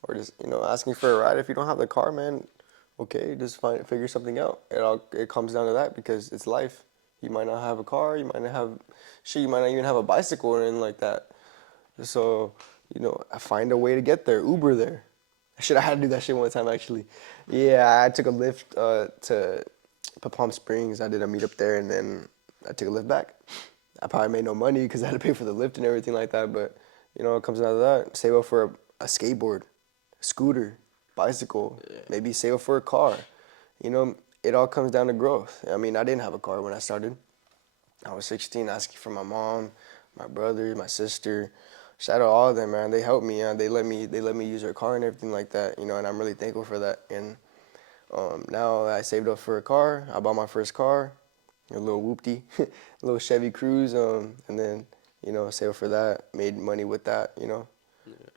or just asking for a ride. If you don't have the car, man, okay, just figure something out. It comes down to that because it's life. You might not have a car. You might not even have a bicycle or anything like that. So find a way to get there. Uber there. I had to do that shit one time actually. Yeah, I took a lift to Palm Springs. I did a meetup there, and then I took a lift back. I probably made no money because I had to pay for the lift and everything like that. But it comes down to that. Save up for a skateboard, scooter, bicycle, maybe save up for a car. It all comes down to growth. I mean, I didn't have a car when I started. I was 16, asking for my mom, my brother, my sister. Shout out all of them, man. They helped me. They let me use their car and everything like that. And I'm really thankful for that. And now I saved up for a car. I bought my first car, a little whoopty, a little Chevy Cruze. And then saved up for that. Made money with that. Yeah.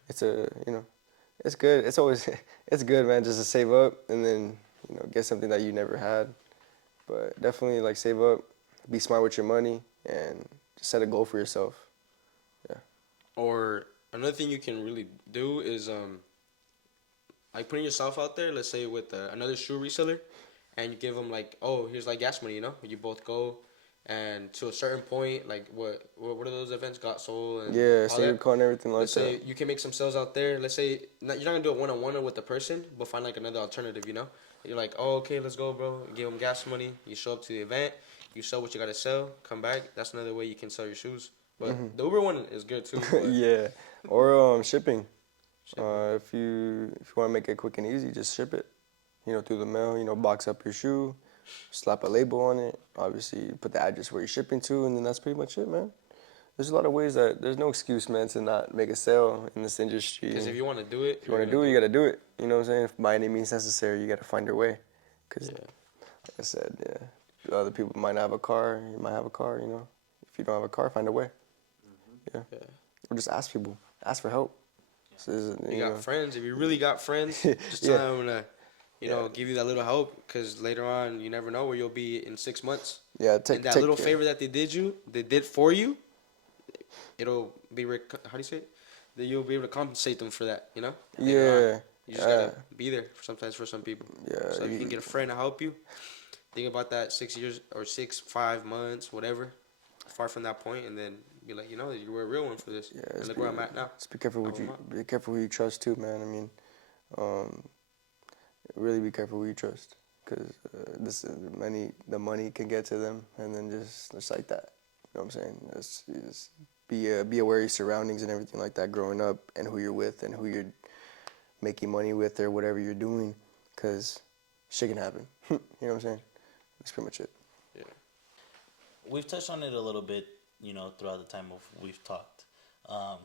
It's good. It's always it's good, man. Just to save up and then get something that you never had. But definitely like save up, be smart with your money, and just set a goal for yourself. Yeah. Or another thing you can really do is like putting yourself out there. Let's say with another shoe reseller, and you give them like, oh, here's like gas money. You both go, and to a certain point, like what are those events? Got Soul and Yeah, all save your that. car and everything like Let's that. say you can make some sales out there. Let's say you're not gonna do it one-on-one with the person, but find like another alternative. You're like, oh, okay, let's go, bro. Give them gas money. You show up to the event. You sell what you gotta sell. Come back. That's another way you can sell your shoes. But the Uber one is good too. Yeah, or shipping. If you want to make it quick and easy, just ship it. Through the mail. Box up your shoe, slap a label on it. Obviously, put the address where you're shipping to, and then that's pretty much it, man. There's a lot of ways that there's no excuse, man, to not make a sale in this industry. Because if you want to do it, you gotta do it. You know what I'm saying? If by any means necessary, you gotta find your way. Cause, like I said, other people might not have a car. You might have a car. If you don't have a car, find a way. Yeah. Or just ask people. Ask for help. So, you got friends. If you really got friends, just tell them to, give you that little help. Because later on, you never know where you'll be in 6 months. Yeah, and that little favor that they did for you, it'll be how do you say it? That you'll be able to compensate them for that. Yeah. You just gotta be there sometimes for some people. Yeah. So if you can get a friend to help you, think about that 6 years or 5 months, whatever, far from that point, and then be like, you know, you were a real one for this. Yeah, And look where I'm at now. just be careful I'm up. be careful who you trust too, man. I mean, um, really be careful who you trust, because this the money can get to them, and then just like that. You know what I'm saying? Just be aware of your surroundings and everything like that growing up, and who you're with, and who you're making money with, or whatever you're doing, because shit can happen. You know what I'm saying? That's pretty much it. Yeah. We've touched on it a little bit, you know, throughout the time of we've talked. Um,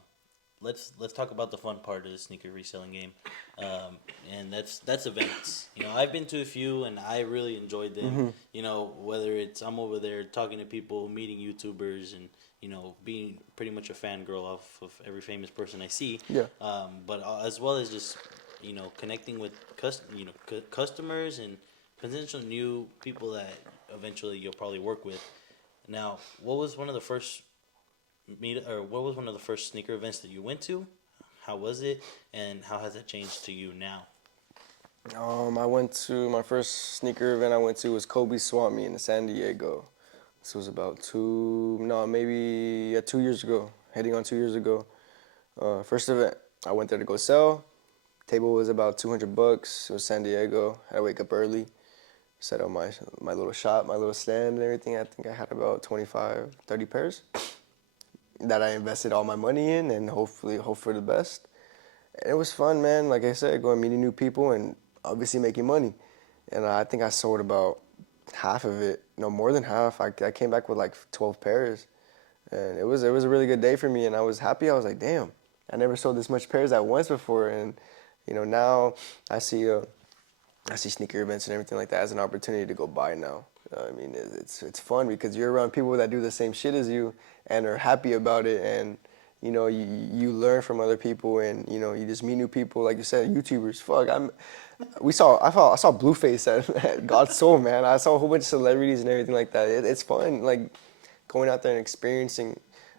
let's talk about the fun part of the sneaker reselling game, and that's events. You know, I've been to a few, and I really enjoyed them. You know, whether it's I'm over there talking to people, meeting YouTubers, and you know, being pretty much a fangirl off of every famous person I see. Yeah. But as well as just you know connecting with customers and potential new people that eventually you'll probably work with. Now, what was one of the first what was one of the first sneaker events that you went to? How was it, and how has that changed to you now? I went to my first sneaker event I went to was Kobe Swap Meet in San Diego. This was about 2 years ago, heading on 2 years ago. First event, I went there to go sell. Table was about $200. It was San Diego. I had to wake up early, set up my little shop, my little stand and everything. I think I had about 25, 30 pairs that I invested all my money in, and hopefully hope for the best. And it was fun, man. Like I said, going meeting new people and obviously making money. And I think I sold about half of it, no more than half. I came back with like 12 pairs, and it was a really good day for me. And I was happy. I was like, damn, I never sold this much pairs at once before. And you know, now I see sneaker events and everything like that as an opportunity to go buy now. I mean, it's fun because you're around people that do the same shit as you and are happy about it, and you know you learn from other people, and you know you just meet new people. Like you said, YouTubers. Fuck, I saw Blueface at God's Soul, man. I saw a whole bunch of celebrities and everything like that. It's fun, like going out there and experiencing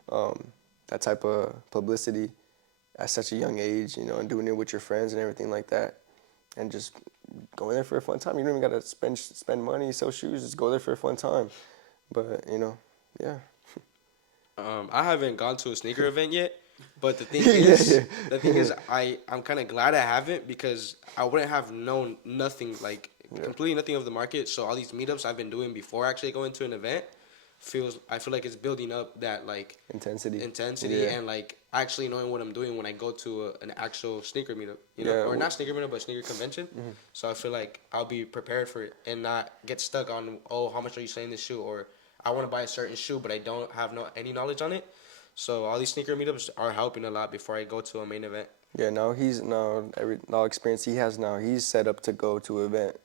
that type of publicity at such a young age, you know, and doing it with your friends and everything like that, and just going there for a fun time. You don't even gotta spend money, sell shoes. Just go there for a fun time. But you know, yeah. I haven't gone to a sneaker event yet, but the thing Yeah, is, yeah. I'm kind of glad I haven't, because I wouldn't have known nothing, like completely nothing of the market. So all these meetups I've been doing before actually going to an event, I feel like it's building up that like Intensity. intensity, and like actually knowing what I'm doing when I go to an actual sneaker meetup, you know, Yeah, or not sneaker meetup, but sneaker convention. So I feel like I'll be prepared for it and not get stuck on, oh, how much are you selling this shoe, or I want to buy a certain shoe but I don't have any knowledge on it. So all these sneaker meetups are helping a lot before I go to a main event. Yeah, now all experience he has now, he's set up to go to an event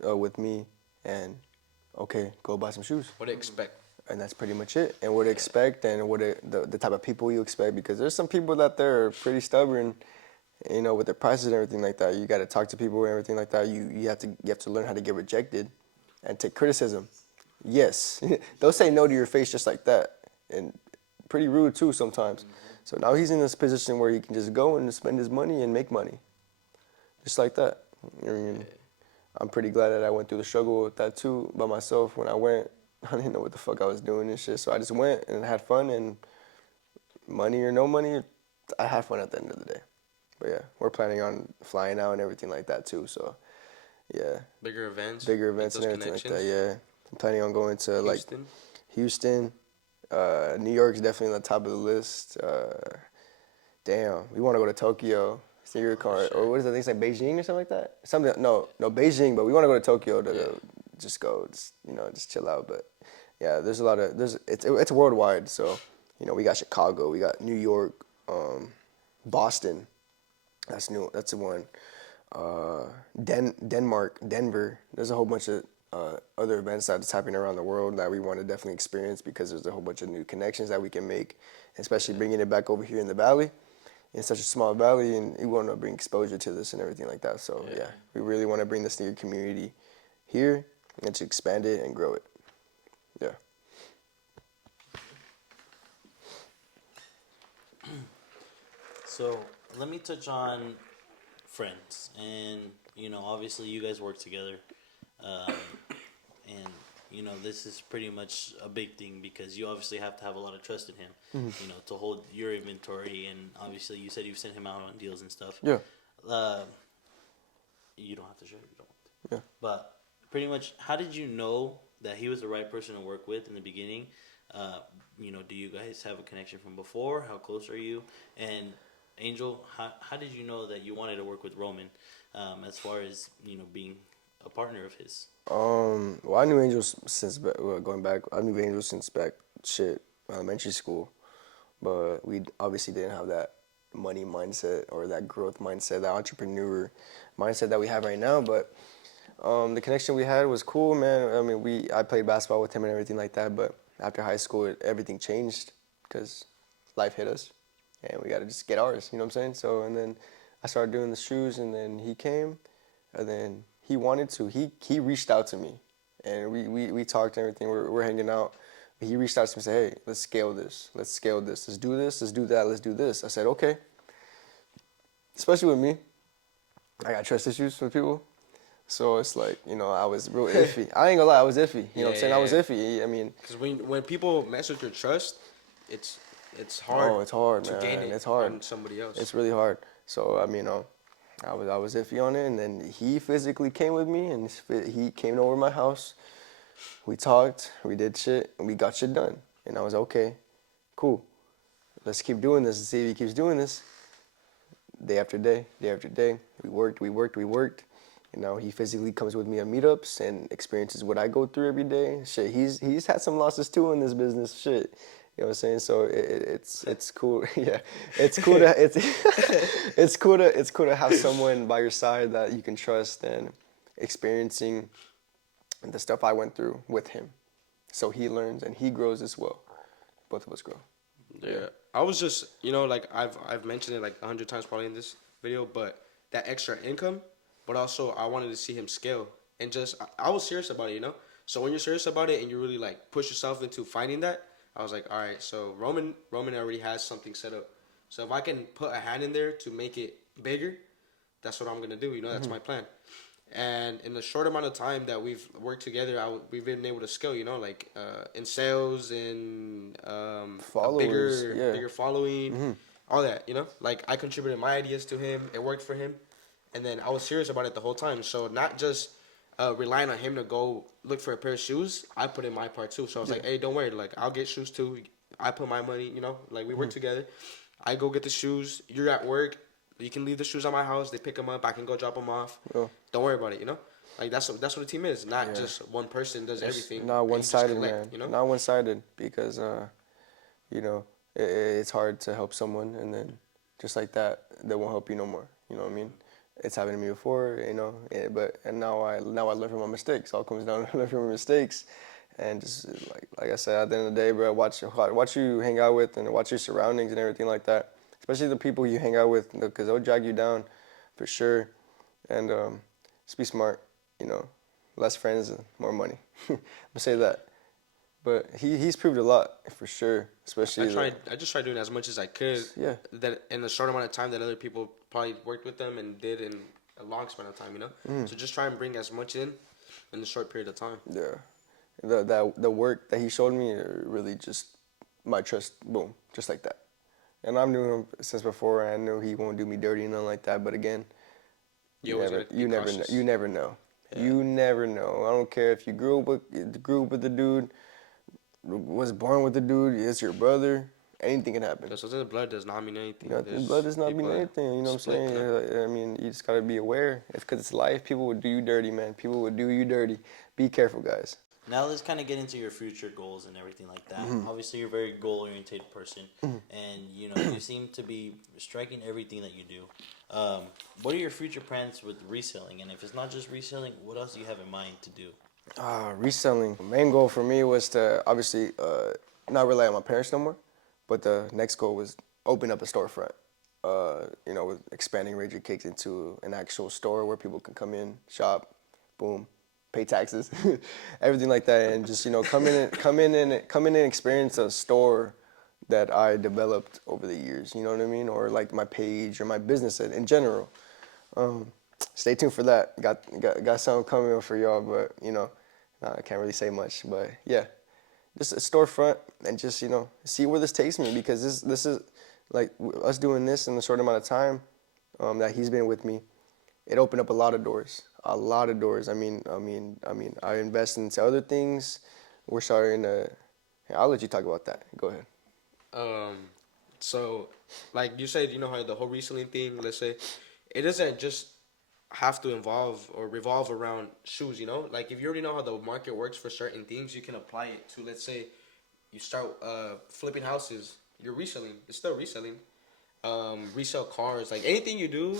with me, and okay, go buy some shoes. What to expect? And that's pretty much it. And what to expect, and the type of people you expect, because there's some people that they're pretty stubborn, you know, with their prices and everything like that. You got to talk to people and everything like that. You have to learn how to get rejected, and take criticism. Yes, they'll say no to your face just like that, and pretty rude too sometimes. So now he's in this position where he can just go and spend his money and make money, just like that. I mean, I'm pretty glad that I went through the struggle with that too by myself. When I went, I didn't know what the fuck I was doing and shit. So I just went and had fun, and money or no money, I had fun at the end of the day. But yeah, we're planning on flying out and everything like that too. So yeah, Bigger events and everything like that. Yeah, I'm planning on going to Houston. like Houston. New York's definitely on the top of the list. Damn, we want to go to Tokyo. Sneaker car, or what is it? I think it's like Beijing or something like that. Something, no Beijing, but we want to go to Tokyo to just chill out. But yeah, it's worldwide. So you know, we got Chicago, we got New York, Boston. That's new. That's the one. Denmark, Denver. There's a whole bunch of other events that's happening around the world that we want to definitely experience, because there's a whole bunch of new connections that we can make, especially bringing it back over here in the valley, in such a small valley, and we want to bring exposure to this and everything like that. So yeah, we really want to bring the sneaker community here and to expand it and grow it. Yeah. So let me touch on friends, and you know, obviously you guys work together, and this is pretty much a big thing because you obviously have to have a lot of trust in him, to hold your inventory. And obviously, you said you've sent him out on deals and stuff. Yeah. You don't have to share if you don't want to. Yeah. But pretty much, how did you know that he was the right person to work with in the beginning? Do you guys have a connection from before? How close are you? And Angel, how did you know that you wanted to work with Roman, as far as being a partner of his? Well, I knew Angel since going back. I knew Angel since back elementary school, but we obviously didn't have that money mindset or that growth mindset, that entrepreneur mindset that we have right now. But the connection we had was cool, man. I mean, I played basketball with him and everything like that. But after high school, everything changed because life hit us, and we got to just get ours. You know what I'm saying? So, and then I started doing the shoes, and then he came, and then he wanted to. He reached out to me, and we talked and everything. We're hanging out. He reached out to me and said, hey, let's scale this. Let's do this. Let's do that. Let's do this. I said, okay. Especially with me, I got trust issues with people. So it's like, I was real iffy. I ain't gonna lie, I was iffy. You know what I'm saying? I was iffy. I mean, because when people mess with your trust, it's hard. Oh, it's hard, to man. gain it It's hard on somebody else. It's really hard. So I mean, I was iffy on it, and then he physically came with me, and he came over my house. We talked, we did shit, and we got shit done. And I was okay, cool. Let's keep doing this and see if he keeps doing this. Day after day, we worked. He physically comes with me on meetups and experiences what I go through every day. Shit, he's had some losses too in this business. Shit, you know what I'm saying? So it's cool. Yeah, it's cool to it's cool to have someone by your side that you can trust and experiencing the stuff I went through with him. So he learns and he grows as well. Both of us grow. Yeah. I was just, like I've mentioned it like 100 times probably in this video, but that extra income, but also I wanted to see him scale, and just I was serious about it, So when you're serious about it and you really like push yourself into finding that, I was like, all right, so Roman already has something set up. So if I can put a hand in there to make it bigger, that's what I'm gonna do. That's my plan. And in the short amount of time that we've worked together, we've been able to scale. Like in sales, in Followers, bigger following, all that. Like I contributed my ideas to him. It worked for him, and then I was serious about it the whole time. So not just relying on him to go look for a pair of shoes. I put in my part too. So I was like, hey, don't worry. Like I'll get shoes too. I put my money. Like we work together. I go get the shoes. You're at work. You can leave the shoes at my house. They pick them up. I can go drop them off. Oh. Don't worry about it. Like that's what a team is. Not just one person does everything. Not one-sided, man. Not one-sided because it's hard to help someone and then just like that they won't help you no more. You know what I mean? It's happened to me before. And now I learn from my mistakes. All comes down to learn from my mistakes. And just like I said, at the end of the day, bro, watch you hang out with and watch your surroundings and everything like that. Especially the people you hang out with, because they'll drag you down, for sure. And just be smart, less friends, more money. I'm gonna say that. But he's proved a lot, for sure. Especially I just tried doing as much as I could. Yeah. That in the short amount of time that other people probably worked with them and did in a long span of time, So just try and bring as much in a short period of time. Yeah. The work that he showed me really just my trust, boom, just like that. And I've known him since before, and I know he won't do me dirty and nothing like that. But again, you never know. You never know. Yeah. You never know. I don't care if you grew up with the dude, was born with the dude. It's your brother. Anything can happen. So the blood does not mean anything. Blood does not mean anything. You know what I'm saying? I mean, you just gotta be aware. It's because it's life. People would do you dirty, man. People would do you dirty. Be careful, guys. Now let's kind of get into your future goals and everything like that. Mm-hmm. Obviously, you're a very goal-oriented person, and you seem to be striking everything that you do. What are your future plans with reselling? And if it's not just reselling, what else do you have in mind to do? Reselling. The main goal for me was to obviously not rely on my parents no more, but the next goal was open up a storefront. With expanding Rager Cakes into an actual store where people can come in, shop, boom. Pay taxes, everything like that, and just come in and experience a store that I developed over the years. You know what I mean? Or like my page or my business in general. Stay tuned for that. Got something coming up for y'all, but I can't really say much, but yeah, just a storefront and just see where this takes me because this is like us doing this in the short amount of time that he's been with me. It opened up a lot of doors, a lot of doors. I invest into other things. We're starting to. I'll let you talk about that. Go ahead. Um, so, like you said, you know how the whole reselling thing, let's say, it doesn't just have to involve or revolve around shoes, you know? Like, if you already know how the market works for certain things, you can apply it to, let's say, you start flipping houses, you're reselling. It's still reselling. Resell cars. Like, anything you do,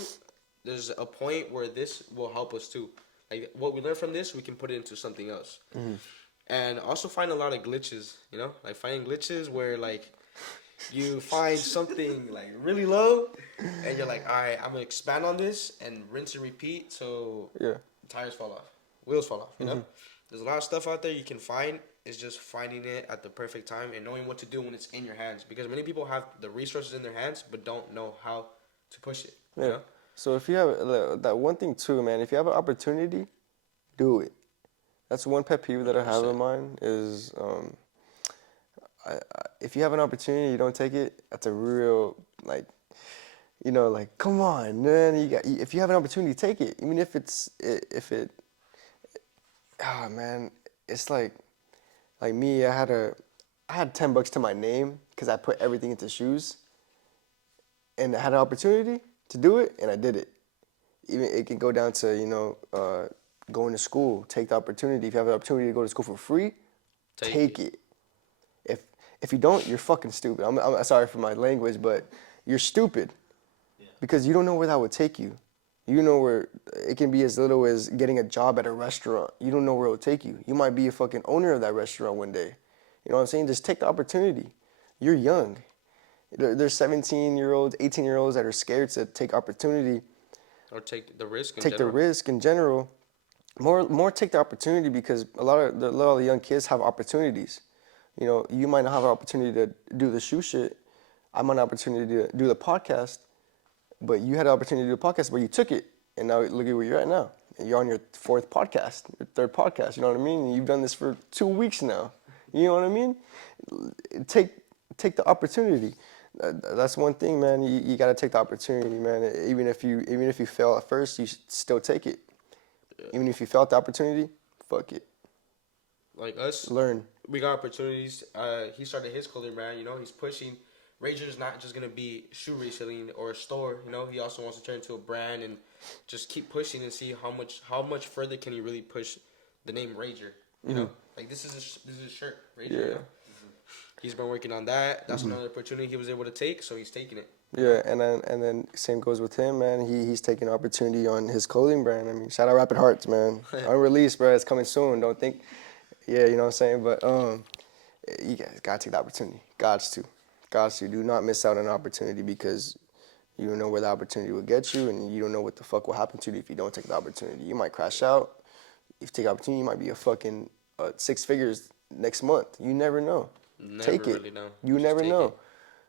there's a point where this will help us too. Like, what we learn from this, we can put it into something else. And also find a lot of glitches, you know? Like, finding glitches where, like, you find something like really low, and you're like, all right, I'm gonna expand on this and rinse and repeat. So Yeah. tires fall off, wheels fall off. You know, there's a lot of stuff out there you can find. It's just finding it at the perfect time and knowing what to do when it's in your hands. Because many people have the resources in their hands but don't know how to push it. Yeah. You know? So if you have that one thing too, man, if you have an opportunity, do it. That's one pet peeve that I have in 100%. mind is if you have an opportunity, you don't take it. That's a real like, like come on, man. If you have an opportunity, take it. Even if it, ah man, it's like me. I had $10 to my name because I put everything into shoes, and I had an opportunity to do it, and I did it. Even it can go down to going to school. Take the opportunity. If you have an opportunity to go to school for free, take it. If if you don't, you're fucking stupid. I'm sorry for my language, but you're stupid because you don't know where that would take you. You know where it can be as little as getting a job at a restaurant. You don't know where it will take you. You might be a fucking owner of that restaurant one day. You know what I'm saying? Just take the opportunity. You're young. There's 17-year-olds, 18-year-olds that are scared to take opportunity, Or take the risk in take the general. risk in general. More take the opportunity because a lot of the young kids have opportunities. You might not have an opportunity to do the shoe shit. I might have an opportunity to do the podcast, but you had an opportunity to do the podcast, but you took it, and now look at where you're at now. And you're on your fourth podcast, your third podcast. You know what I mean? And you've done this for 2 weeks now. You know what I mean? Take the opportunity. That's one thing, man. You gotta take the opportunity, man. Even if you fail at first, you should still take it. Even if you failed the opportunity, fuck it. Like us, Learn. we got opportunities. He started his clothing brand. You know, he's pushing. Razor's not just gonna be shoe reselling or a store. You know, he also wants to turn into a brand and just keep pushing and see how much further can he really push the name Razor. You know, like this is a shirt, Razor. Yeah. You know? He's been working on that. That's another opportunity he was able to take, so he's taking it. Yeah, and then same goes with him, man. He's taking opportunity on his clothing brand. I mean, shout out Rapid Hearts, man. Unreleased, bro. It's coming soon. Don't think, yeah, you know what I'm saying. But you guys gotta take the opportunity. Gots to. Do not miss out on an opportunity because you don't know where the opportunity will get you, and you don't know what the fuck will happen to you if you don't take the opportunity. You might crash out. If you take the opportunity, you might be a fucking 6 figures next month. You never know. Take it. Really know. You Just never take know. it.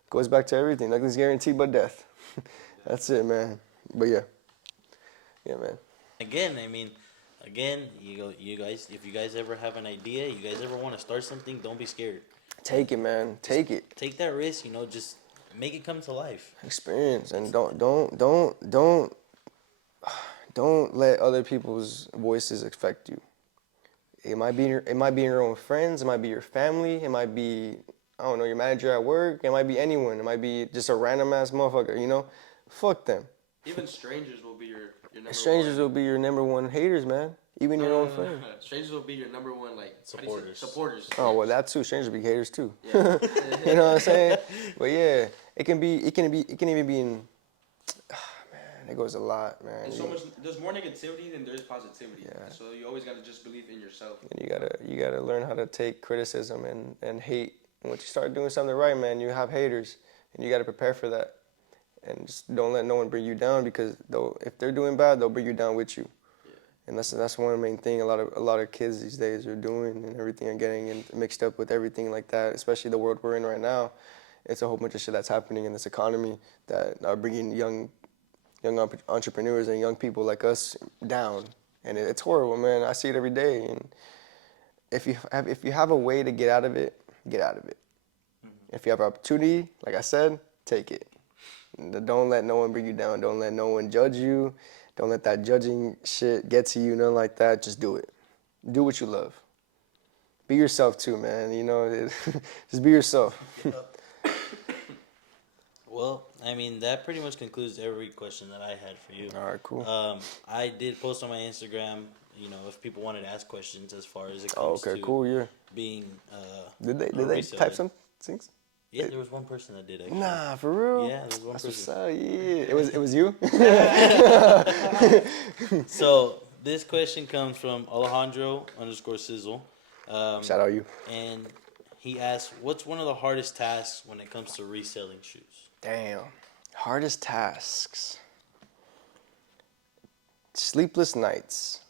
Goes back to everything. Nothing's guaranteed but death. That's it, man. But yeah, man. Again, I mean, you guys, if you guys ever have an idea, you guys ever want to start something, don't be scared. Take it, man. Take it. Take that risk, just make it come to life. Experience and don't let other people's voices affect you. It might be your own friends. It might be your family. It might be I don't know your manager at work. It might be anyone. It might be just a random ass motherfucker. Fuck them. Even strangers will be your number Strangers one. will be your number one haters, man. Even your own friends. Strangers will be your number one like Supporters. Supporters. Oh well, that too. Strangers be haters too. Yeah. You know what I'm saying? But yeah, it can even be in. Man, it goes a lot, man. And so much. There's more negativity than there's positivity. Yeah. So you always gotta just believe in yourself. And you gotta learn how to take criticism and hate. And once you start doing something right, man, you have haters, and you gotta prepare for that. And just don't let no one bring you down because if they're doing bad, they'll bring you down with you. And that's one main thing a lot of kids these days are doing and everything and getting mixed up with everything like that, especially the world we're in right now. It's a whole bunch of shit that's happening in this economy that are bringing young entrepreneurs and young people like us down. And it's horrible, man. I see it every day. And if you have a way to get out of it, get out of it. If you have an opportunity, like I said, take it. Don't let no one bring you down. Don't let no one judge you. Don't let that judging shit get to you. Nothing like that. Just do it. Do what you love. Be yourself too, man. You know, just be yourself. Well, I mean, that pretty much concludes every question that I had for you. All right, cool. I did post on my Instagram, if people wanted to ask questions as far as it Oh, comes okay, to cool. Yeah. being Did they a type reseller. some things? Yeah, there was one person that did actually. Nah, for real. Yeah, there was one That's person. what's up. Yeah, it was you. So this question comes from Alejandro_Sizzle. Shout out you. And he asks, what's one of the hardest tasks when it comes to reselling shoes? Damn. Hardest tasks. Sleepless nights.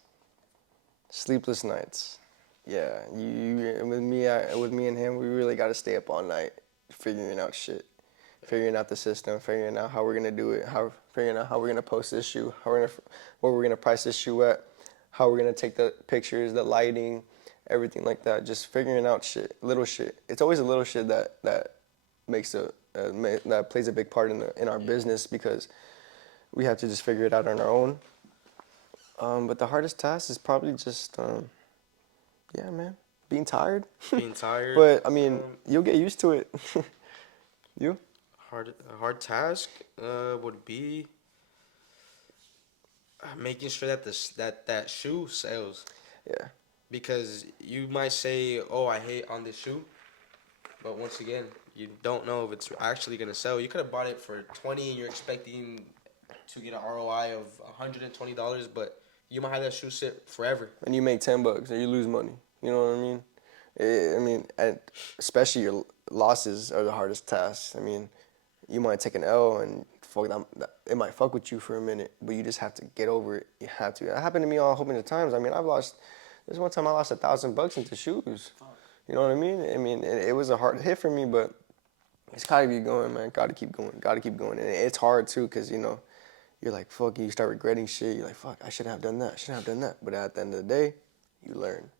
Sleepless nights. Yeah, you with me and him, we really got to stay up all night figuring out shit, figuring out the system, figuring out how we're gonna do it, figuring out how we're gonna post this shoe, what we're gonna price this shoe at, how we're gonna take the pictures, the lighting, everything like that. Just figuring out shit, little shit. It's always a little shit that makes that plays a big part in our business because we have to just figure it out on our own. But the hardest task is probably just, yeah, man, being tired. Being tired. But I mean, you'll get used to it. You? A hard task would be making sure that that shoe sells. Yeah. Because you might say, "Oh, I hate on this shoe," but once again, you don't know if it's actually gonna sell. You could have bought it for $20 and you're expecting to get an ROI of $120, but you might have that shoe sit forever. And you make $10 and you lose money. You know what I mean? And especially your losses are the hardest tasks. I mean, you might take an L and it might fuck with you for a minute, but you just have to get over it. You have to. That happened to me all whole bunch of times. I mean, there's one time I lost $1,000 into shoes. You know what I mean? I mean, it was a hard hit for me, but it's gotta be going, man. Gotta keep going. Gotta keep going. And it's hard too, cause you're like, fuck, you start regretting shit. You're like, fuck, I shouldn't have done that. I shouldn't have done that. But at the end of the day, you learn.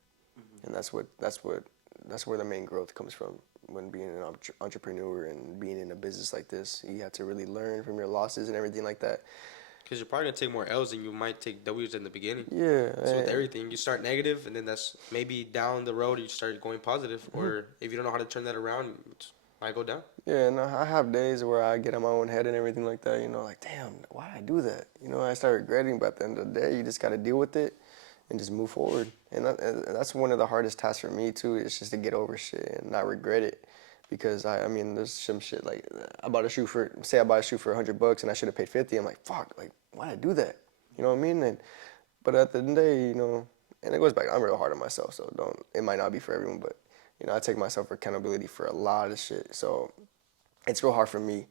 And that's where the main growth comes from when being an entrepreneur and being in a business like this. You have to really learn from your losses and everything like that. Because you're probably going to take more L's than you might take W's in the beginning. Yeah. So with everything, you start negative, and then that's maybe down the road you start going positive. Or if you don't know how to turn that around, it might go down. Yeah, and I have days where I get in my own head and everything like that, like, damn, why did I do that? I start regretting, but at the end of the day, you just got to deal with it and just move forward. And that's one of the hardest tasks for me, too, is just to get over shit and not regret it. Because, I mean, there's some shit, like, I bought a shoe for $100 and I should have paid $50. I'm like, fuck, like, why did I do that? You know what I mean? But at the end of the day, and it goes back, I'm real hard on myself, so it might not be for everyone, but, I take myself for accountability for a lot of shit. So it's real hard for me,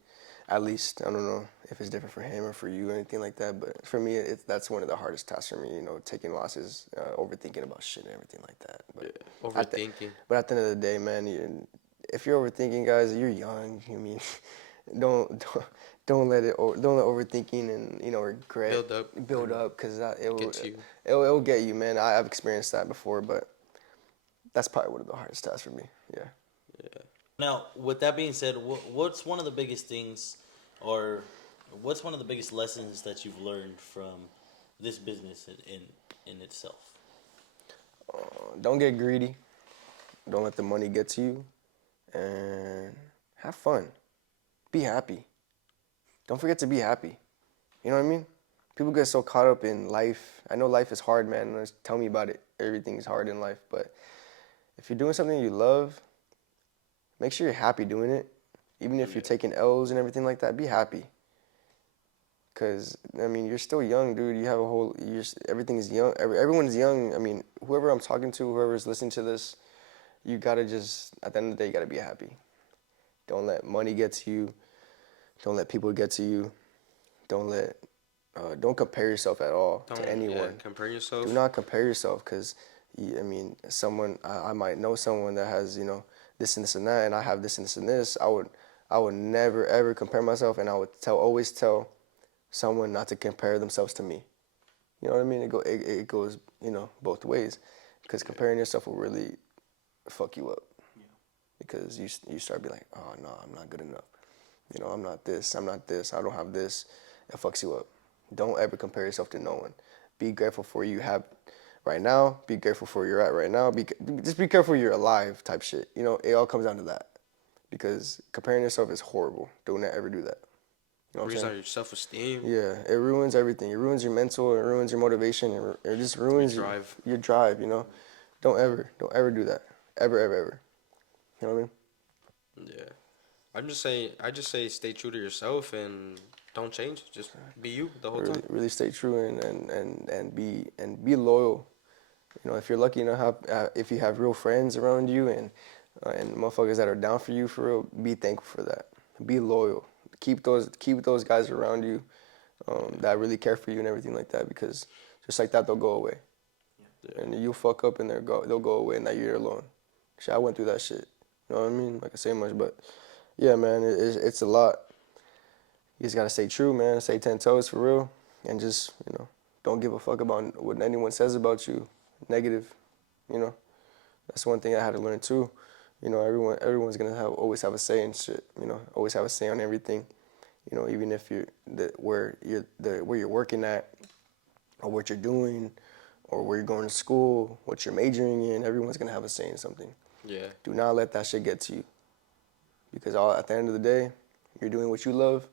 at least. I don't know if it's different for him or for you or anything like that, but for me, that's one of the hardest tasks for me, taking losses, overthinking about shit and everything like that. But yeah, overthinking. But at the end of the day, man, if you're overthinking, guys, you're young. I mean, don't let overthinking and regret build up because it'll get you, man. I've experienced that before, but that's probably one of the hardest tasks for me. Yeah. Yeah. Now, with that being said, what's one of the biggest things, or what's one of the biggest lessons that you've learned from this business in itself? Don't get greedy. Don't let the money get to you. And have fun. Be happy. Don't forget to be happy. You know what I mean? People get so caught up in life. I know life is hard, man. Tell me about it. Everything's hard in life. But if you're doing something you love, make sure you're happy doing it. Even if you're taking L's and everything like that, be happy. Because, I mean, you're still young, dude. You have everything's young. Everyone's young. I mean, whoever I'm talking to, whoever's listening to this, you gotta at the end of the day, you gotta be happy. Don't let money get to you. Don't let people get to you. Don't compare yourself at all to anyone. Yeah, compare yourself. Do not compare yourself because, I might know someone that has, this and this and that, and I have this and this and this. I would never, ever compare myself, and I would always tell someone not to compare themselves to me. You know what I mean? It goes, both ways. because comparing yourself will really fuck you up. Because you start being like, oh no, I'm not good enough. I'm not this, I don't have this. It fucks you up. Don't ever compare yourself to no one. Be grateful for you have right now. Be grateful for where you're at right now. Just be careful you're alive type shit. It all comes down to that. Because comparing yourself is horrible. Don't ever do that. You know what I'm saying? Your self-esteem. Yeah, it ruins everything. It ruins your mental. It ruins your motivation. It just ruins Your drive. Your drive. Don't ever do that. Ever. You know what I mean? Yeah. I just say stay true to yourself and don't change. Just be you the whole time. Really stay true and be loyal. If you're lucky enough, if you have real friends around you and motherfuckers that are down for you for real, be thankful for that. Be loyal. Keep those guys around you that really care for you and everything like that, because just like that they'll go away. Yeah. And you'll fuck up and they'll go away and now you're alone. Shit, I went through that shit. You know what I mean? Like I say much, but yeah, man, it's a lot. You just gotta stay true, man. Stay 10 toes for real, and just don't give a fuck about what anyone says about you, negative. That's one thing I had to learn too. Everyone's gonna always have a say in shit. Always have a say on everything. Even if where you're working at, or what you're doing, or where you're going to school, what you're majoring in. Everyone's gonna have a say in something. Yeah. Do not let that shit get to you, because at the end of the day, you're doing what you love,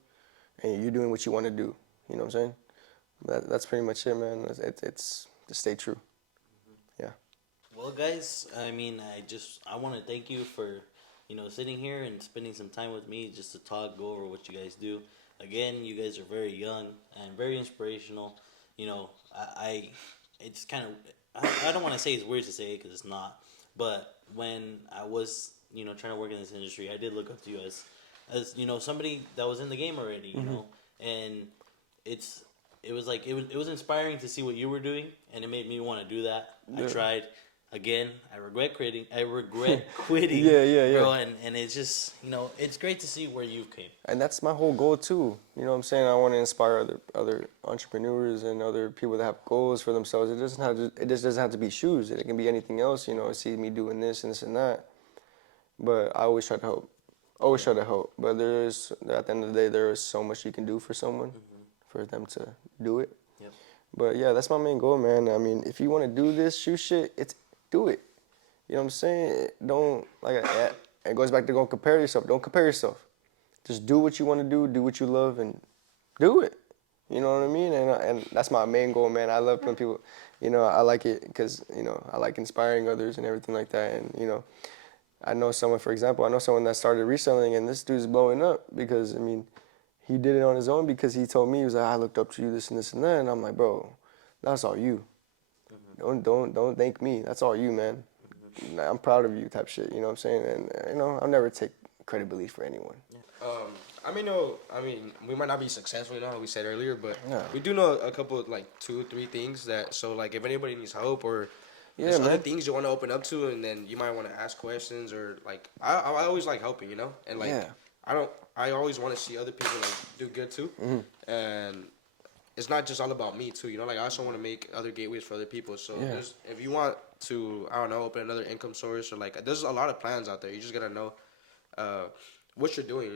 and you're doing what you want to do. You know what I'm saying? That's pretty much it, man. It's just stay true. Yeah. Well, guys, I mean, I want to thank you for, sitting here and spending some time with me just to talk, go over what you guys do. Again, you guys are very young and very inspirational. It's kind of, I don't want to say it's weird to say it because it's not, but when I was, trying to work in this industry, I did look up to you as somebody that was in the game already, and it was inspiring to see what you were doing, and it made me want to do that. Yeah. I tried. Again, I regret quitting. Yeah. Bro, and it's just, it's great to see where you came. And that's my whole goal too. You know what I'm saying? I want to inspire other entrepreneurs and other people that have goals for themselves. It just doesn't have to be shoes. It can be anything else. See me doing this and this and that. But I always try to help. But at the end of the day, there is so much you can do for someone, for them to do it. Yep. But yeah, that's my main goal, man. I mean, if you want to do this shoe shit, do it. You know what I'm saying? It goes back to don't compare yourself. Don't compare yourself. Just do what you want to do what you love, and do it. You know what I mean? And that's my main goal, man. I love when people, I like it because, I like inspiring others and everything like that. And, I know someone that started reselling, and this dude's blowing up because, he did it on his own because he told me, he was like, I looked up to you, this and this and that. And I'm like, bro, that's all you. Don't thank me. That's all you, man. I'm proud of you type shit. You know what I'm saying? And, I'll never take credibility for anyone. We might not be successful, how we said earlier, but yeah. We do know a couple, 2 or 3 things if anybody needs help or there's other things you want to open up to, and then you might want to ask questions or I always like helping, and I always want to see other people do good too, and it's not just all about me too, I also want to make other gateways for other people. So if you want to, I don't know, open another income source or there's a lot of plans out there. You just gotta know what you're doing,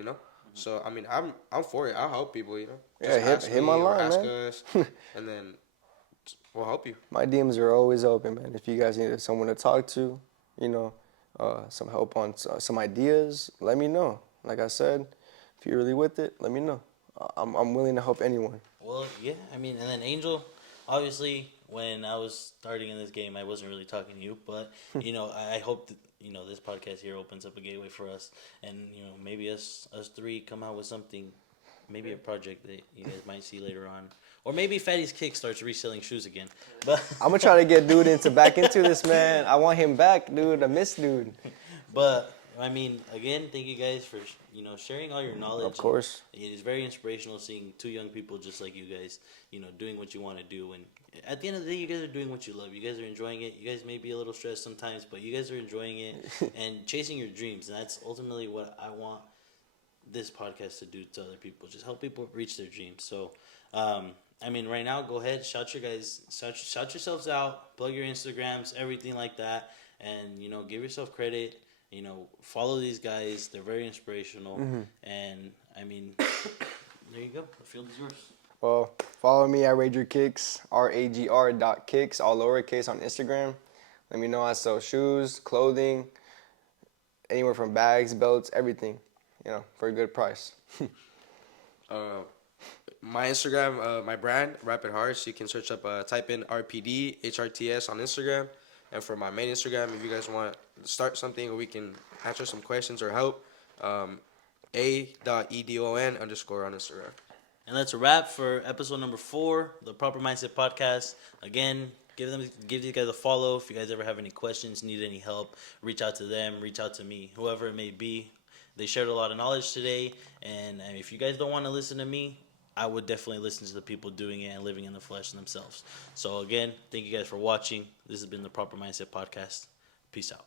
So I'm for it. I'll help people, Just hit my line, ask man. us, and then we'll help you. My DMs are always open, man. If you guys need someone to talk to, some help on some ideas, let me know. Like I said, if you're really with it, let me know. I'm willing to help anyone. Well, yeah, and then Angel, obviously, when I was starting in this game, I wasn't really talking to you, but, I hope that, this podcast here opens up a gateway for us, and, maybe us 3 come out with something, maybe a project that you guys might see later on. Or maybe Fatty's Kick starts reselling shoes again. But I'm going to try to get dude back into this, man. I want him back, dude. I miss dude. But, again, thank you guys for, sharing all your knowledge. Of course. It is very inspirational seeing 2 young people just like you guys, doing what you want to do. And at the end of the day, you guys are doing what you love. You guys are enjoying it. You guys may be a little stressed sometimes, but you guys are enjoying it and chasing your dreams. And that's ultimately what I want this podcast to do to other people. Just help people reach their dreams. So, I mean, right now, go ahead, shout yourselves out, plug your Instagrams, everything like that, and give yourself credit. Follow these guys; they're very inspirational, and I mean, there you go. The field is yours. Well, follow me at Rager Kicks, RAGR.kicks, all lowercase on Instagram. Let me know I sell shoes, clothing, anywhere from bags, belts, everything, for a good price. My Instagram, my brand, Rapid Hearts. You can search up, type in RPD HRTS on Instagram. And for my main Instagram, if you guys want to start something or we can answer some questions or help, a.edon _ on Instagram. And that's a wrap for episode number 4, the Proper Mindset Podcast. Again, give these guys a follow. If you guys ever have any questions, need any help, reach out to them, reach out to me, whoever it may be. They shared a lot of knowledge today, and if you guys don't want to listen to me, I would definitely listen to the people doing it and living in the flesh themselves. So again, thank you guys for watching. This has been the Proper Mindset Podcast. Peace out.